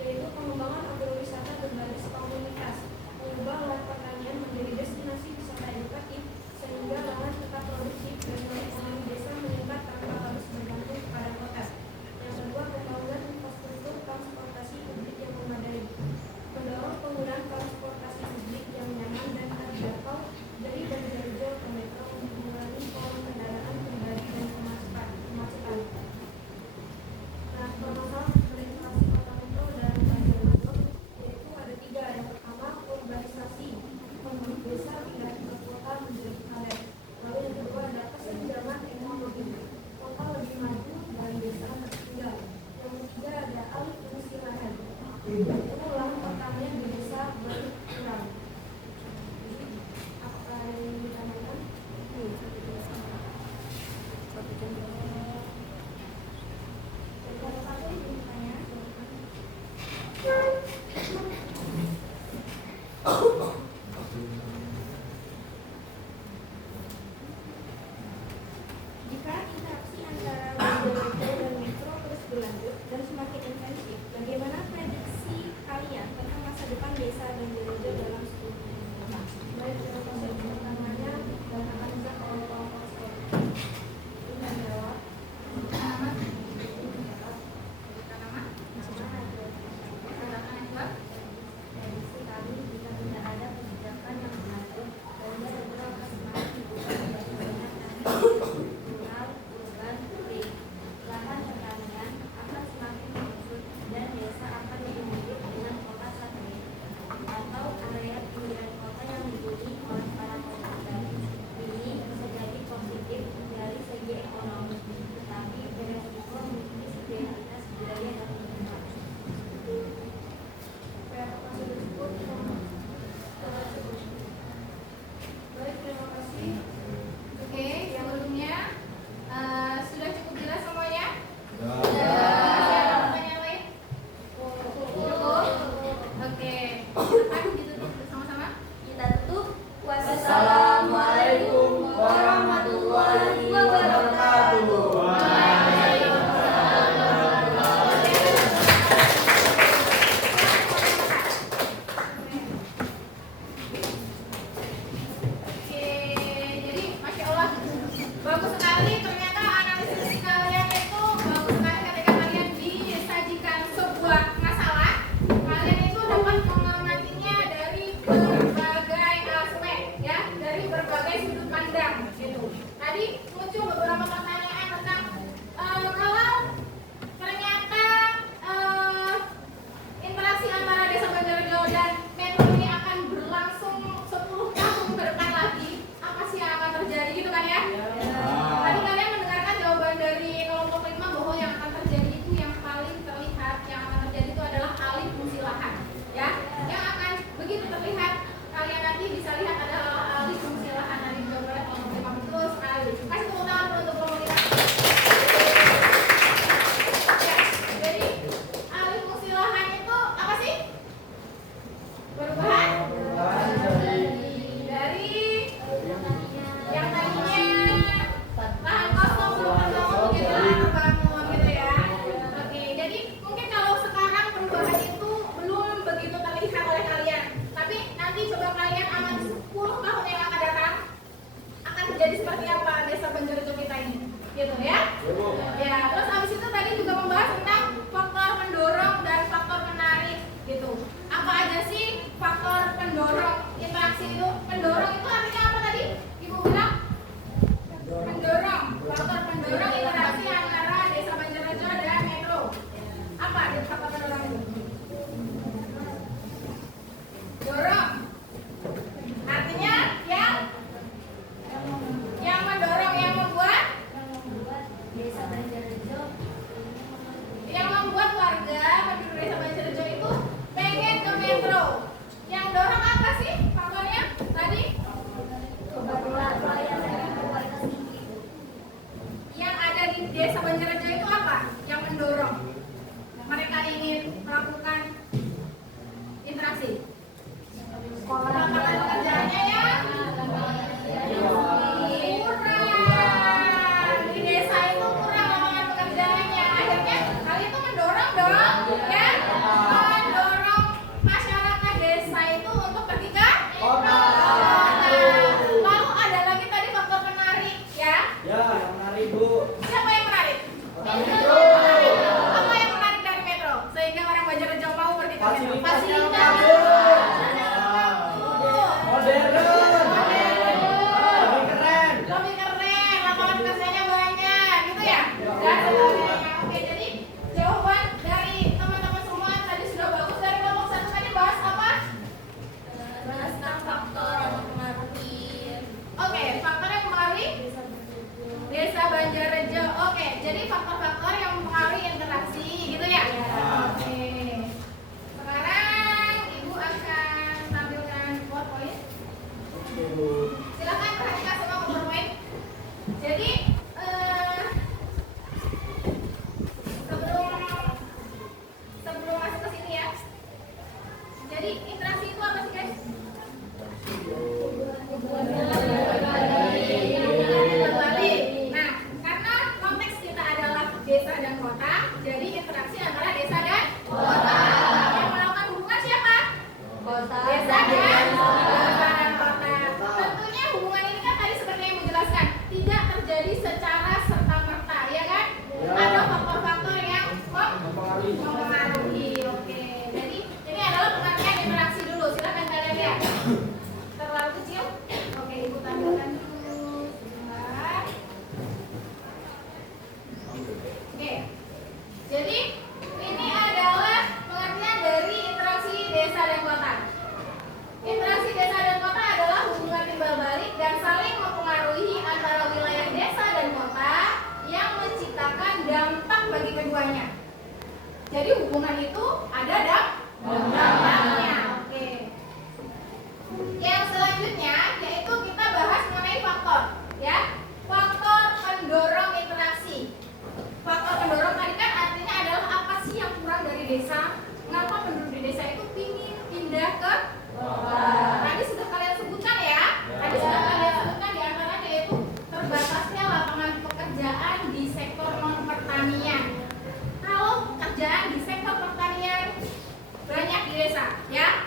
yaitu pengembangan agrowisata berbasis komunitas, mengubah lahan pertanian menjadi destinasi wisata edukatif sehingga lahan tetap produktif dan ekonomi desa meningkat tanpa harus bergantung kepada kota. Yang kedua, pembangunan infrastruktur transportasi publik yang memadai, mendorong penggunaan transportasi publik yang nyaman dan terjangkau dari Banjarnegara ke Metro untuk mengurangi pola kendaraan pribadi dan kemacetan. Nah, permasalahan interaksi kota Metro dan Banjarnegara yaitu ada 3. Yang pertama, urbanisasi, penduduk desa pindah ke kota menjadi padat. Lalu yang kedua ada kesenjangan teknologi, kota lebih maju dan desa tertinggal. Yang ketiga ada alih fungsi lahan, yaitu lahan pertanian di desa berkurang. Jadi, apa yang ditanyakan? Ada satu yang ditanya. Jika interaksi antara Banjarnegara dan Metro terus berlanjut dan semakin intensif, bagaimana prediksi kalian tentang masa depan desa Banjarnegara dalam 10 tahun? Baik, terima kasih. Pertanyaannya dan akan dijawab oleh kelompok saya. Dengan jawab. Nama? Prediksi kami jika tidak ada kebijakan yang mengatur Banjarnegara akan semakin dibuka menjadi banyak rural, urban, green. Lahan pertanian akan semakin menyusut dan desa akan lebih mirip dengan kota satelit atau Jadi hubungan itu ada dampaknya. Oke. Yang selanjutnya yaitu kita bahas mengenai faktor, ya. Faktor pendorong interaksi. Faktor pendorong tadi kan artinya adalah apa sih yang kurang dari desa? Mengapa penduduk di desa itu ingin pindah ke kota? Tadi sudah kalian sebutkan ya. Tadi sudah kalian sebutkan di antaranya yaitu terbatasnya lapangan pekerjaan di sektor non pertanian. Kalau pekerjaan di sektor pertanian banyak di desa, ya.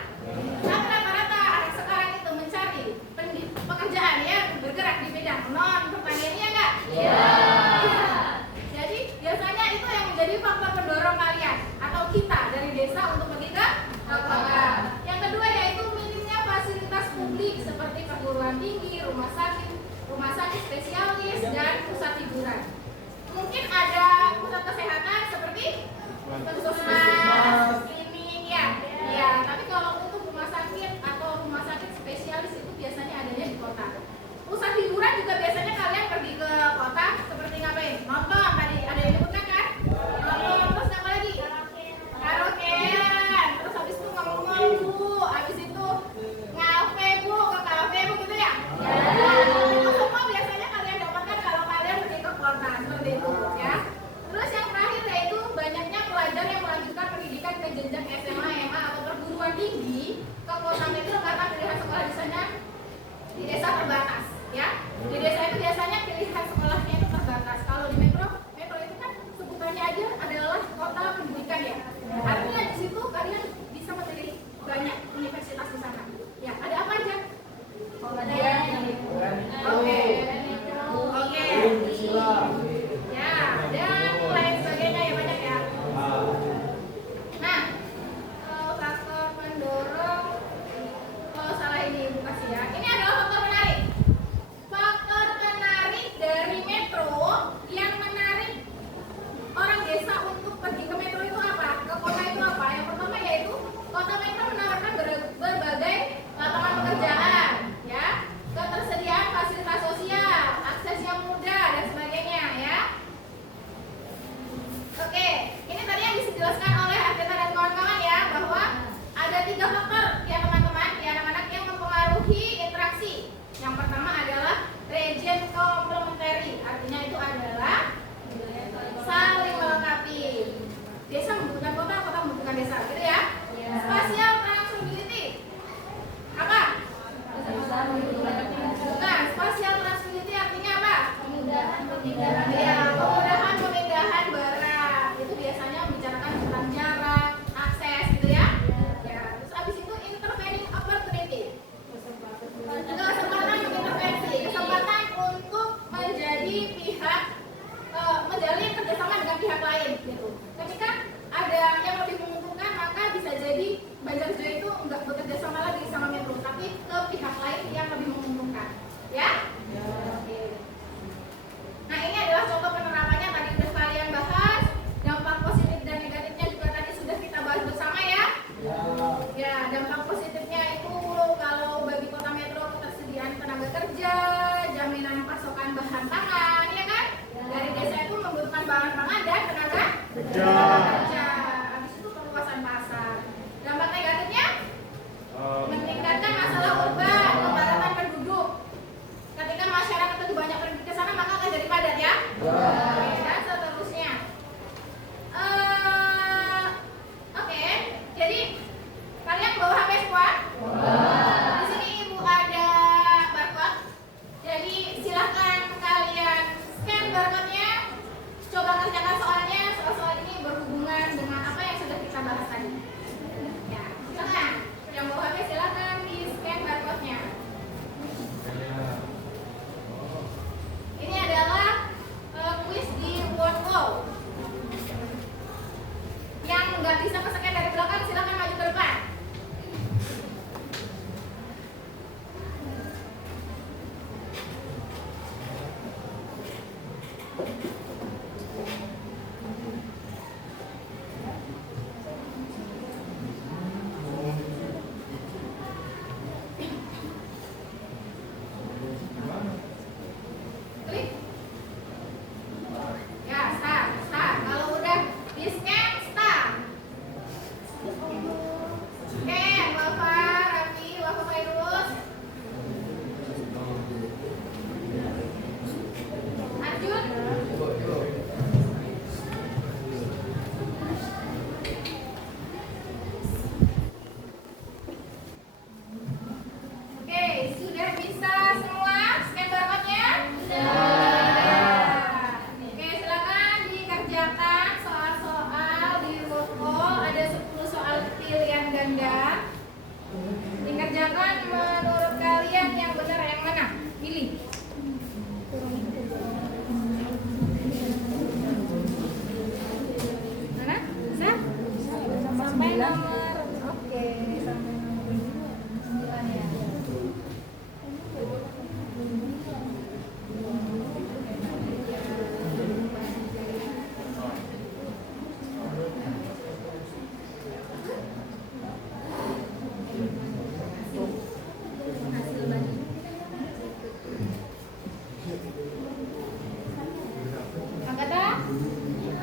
Tapi rata-rata anak sekarang itu mencari pekerjaan yang bergerak di bidang non pertanian, ya enggak? Iya. Jadi biasanya itu yang menjadi faktor pendorong kalian atau kita dari desa untuk pergi ke kota. Yang kedua yaitu minimnya fasilitas publik seperti perguruan tinggi, rumah sakit spesialis dan pusat hiburan. Mungkin ada pusat kesehatan seperti puskesmas, klinik, ya. Ya, tapi kalau untuk rumah sakit atau rumah sakit spesialis itu biasanya adanya di kota. Pusat hiburan juga biasanya kalian pergi ke kota seperti ngapain? Nonton, tadi ada yang nyebutkan kan? Nonton, terus apa lagi? Karaokean, terus habis itu ngomong bu, habis itu ngafe bu, ke kafe bu gitu ya? Itu semua biasanya kalian dapatkan kalau kalian pergi ke kota, seperti itu ya. Terus yang terakhir yaitu banyaknya pelajar yang melanjutkan pendidikan ke jenjang SMA, MA atau perguruan tinggi ke kota metro karena pilihan sekolah di sana di desa terbatas, ya. Di desa itu biasanya pilihan sekolahnya itu terbatas. Kalau di metro itu kan sebutannya aja adalah kota pendidikan, ya. Artinya di situ kalian bisa memilih banyak universitas di sana. Ya, ada apa aja? Oke. Ya, dan lain sebagainya ya, banyak ya. Nah, faktor pendorong, salah ini bukan sih ya. Ini adalah faktor menarik. Faktor menarik dari metro yang menarik orang desa untuk pergi ke metro itu apa? Ke kota itu apa? Yang pertama yaitu kota metro menawarkan berbagai lapangan pekerjaan, ya, ketersediaan fasilitas sosial, akses yang mudah dan sebagainya, ya. Oke, ini tadi yang dijelaskan oleh Arteta dan kawan-kawan ya, bahwa ada 3 faktor ya teman-teman, ya anak-anak yang mempengaruhi interaksi. Yang pertama adalah region complementary, artinya itu adalah saling melengkapi. Desa membutuhkan kota, kota membutuhkan desa, gitu ya. Spatial transferability. Apa? Bukan, spatial transferability artinya apa? Kemudahan pemindahan. Ya, kemudahan pemindahan barang. Itu biasanya membicarakan tentang jarak, akses, gitu ya. Ya, terus habis itu intervening opportunity. Kesempatan mengintervensi, kesempatan untuk menjadi pihak menjalin kerjasama dengan pihak lain, gitu. Ketika ada yang lebih menguntungkan, maka bisa jadi Banjarjo itu nggak bekerja sama lagi sama metro, tapi ke pihak lain yang lebih menguntungkan, ya. Oke. Nah, ini adalah contoh penerapannya, tadi sudah kalian bahas. Dampak positif dan negatifnya juga tadi sudah kita bahas bersama, ya. Ya, dampak positifnya itu kalau bagi kota metro ketersediaan tenaga kerja, jaminan pasokan bahan pangan, ya kan? Dari desa itu membutuhkan bahan pangan dan tenaga kerja. Habis itu perluasan pasar. Dampak negatifnya meningkatkan masalah urban, kepadatan penduduk. Ketika masyarakat itu banyak pergi ke sana, maka akan jadi padat, ya. Dan seterusnya. Oke, jadi kalian bawa HP semua? Di sini ibu ada barcode. Jadi silahkan kalian scan barcode-nya. Coba kerjakan soalnya. Soal-soal ini berhubungan dengan apa yang sudah kita bahas tadi. Ya, silakan. Yang bawa HP silakan di scan barcode-nya. Ini adalah kuis di Wordflow. Yang nggak bisa ke-scan dari belakang silakan maju ke depan. Klik. Ya, start. Kalau udah di scan, start. sampai nomor oke sampai nomor 9 ya.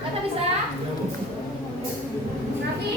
Agatha bisa? Raffi?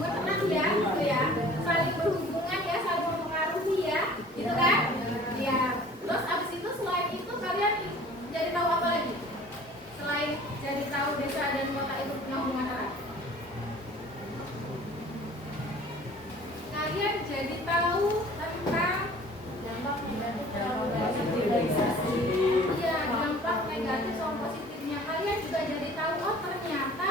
berhubungan tenang ya, gitu ya. Saling berhubungan ya, saling mempengaruhi ya, gitu kan? Ya. Terus abis itu selain itu kalian jadi tahu apa lagi? Selain jadi tahu desa dan kota itu punya hubungan erat, kalian jadi tahu tentang dampak negatif dari urbanisasi. Iya, dampak negatif sama positifnya. Kalian juga jadi tahu, oh ternyata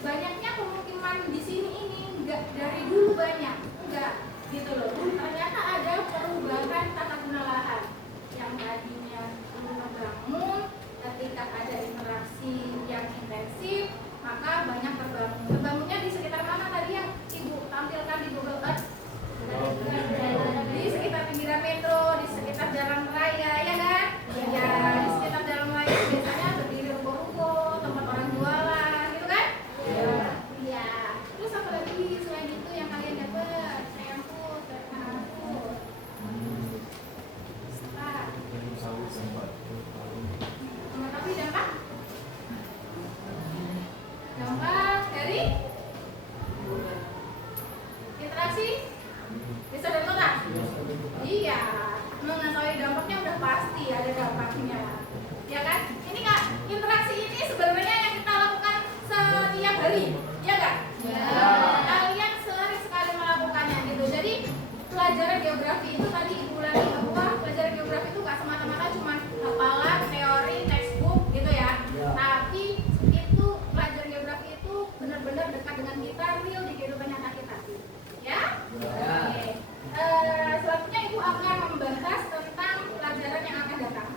banyaknya pemukiman di sini ini enggak dari dulu banyak, enggak gitu loh. Ternyata ada perubahan tata guna lahan yang tadinya dulu terbangun, ketika ada interaksi yang intensif, maka banyak terbangun. Terbangunnya di sekitar mana tadi yang Ibu tampilkan di Google Earth? Di sekitar pinggiran metro, di sekitar jalan raya, ya kan? Ya, di sekitar jalan raya biasanya berdiri ruko-ruko, tempat orang jualan, gitu kan? Iya. Terus apa lagi selain itu yang kalian dapat? Saya ampun, tapi dampak dari interaksi desa dan kota. Iya, mengetahui dampaknya udah pasti ada dampaknya, ya kan? Ini Kak, interaksi ini sebenarnya yang kita lakukan setiap hari, ya kan? Ya. Kalian sering sekali melakukannya gitu. Jadi pelajaran geografi itu tadi Ibu ulangi bahwa pelajaran geografi itu nggak semata-mata cuma hafalan teori textbook gitu ya. Tapi itu pelajaran geografi itu benar-benar dekat dengan kita, real di kehidupan nyata kita. Ya? Oke. Selanjutnya Ibu akan membahas tentang pelajaran yang akan datang.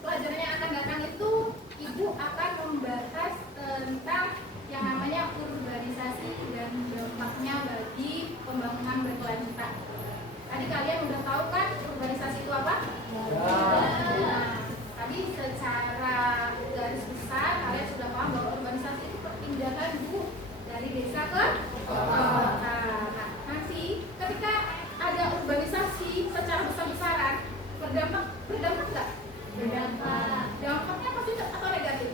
Pelajaran yang akan datang itu Ibu akan membahas tentang yang namanya urbanisasi dan dampaknya bagi pembangunan berkelanjutan. Tadi kalian udah tahu kan urbanisasi itu apa? Nah, tadi secara garis besar kalian sudah paham bahwa urbanisasi itu perpindahan dari desa ke kota. Nah, nanti ketika ada urbanisasi secara besar-besaran berdampak nggak? Berdampak. Dampaknya positif atau negatif?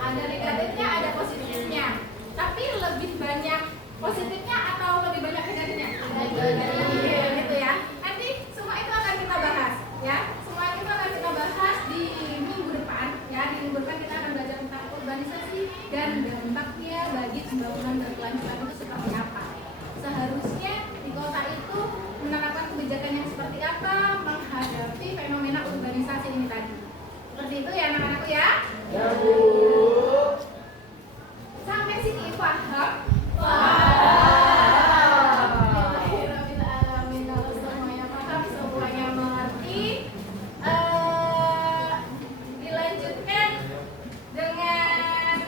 Ada negatifnya, ada positifnya. Tapi lebih banyak positifnya atau lebih banyak negatifnya? Iya, gitu ya. Nanti semua itu akan kita bahas, ya. Semua itu akan kita bahas di minggu depan, ya. Di minggu depan kita akan belajar tentang urbanisasi dan dampaknya bagi pembangunan berkelanjutan itu seperti apa. Seharusnya di kota itu menerapkan kebijakan yang seperti apa menghadapi fenomena urbanisasi ini tadi. Seperti itu ya anak-anakku ya. Ya, Bu. Sampai sini paham? Kalau semuanya paham, semuanya mengerti, dilanjutkan dengan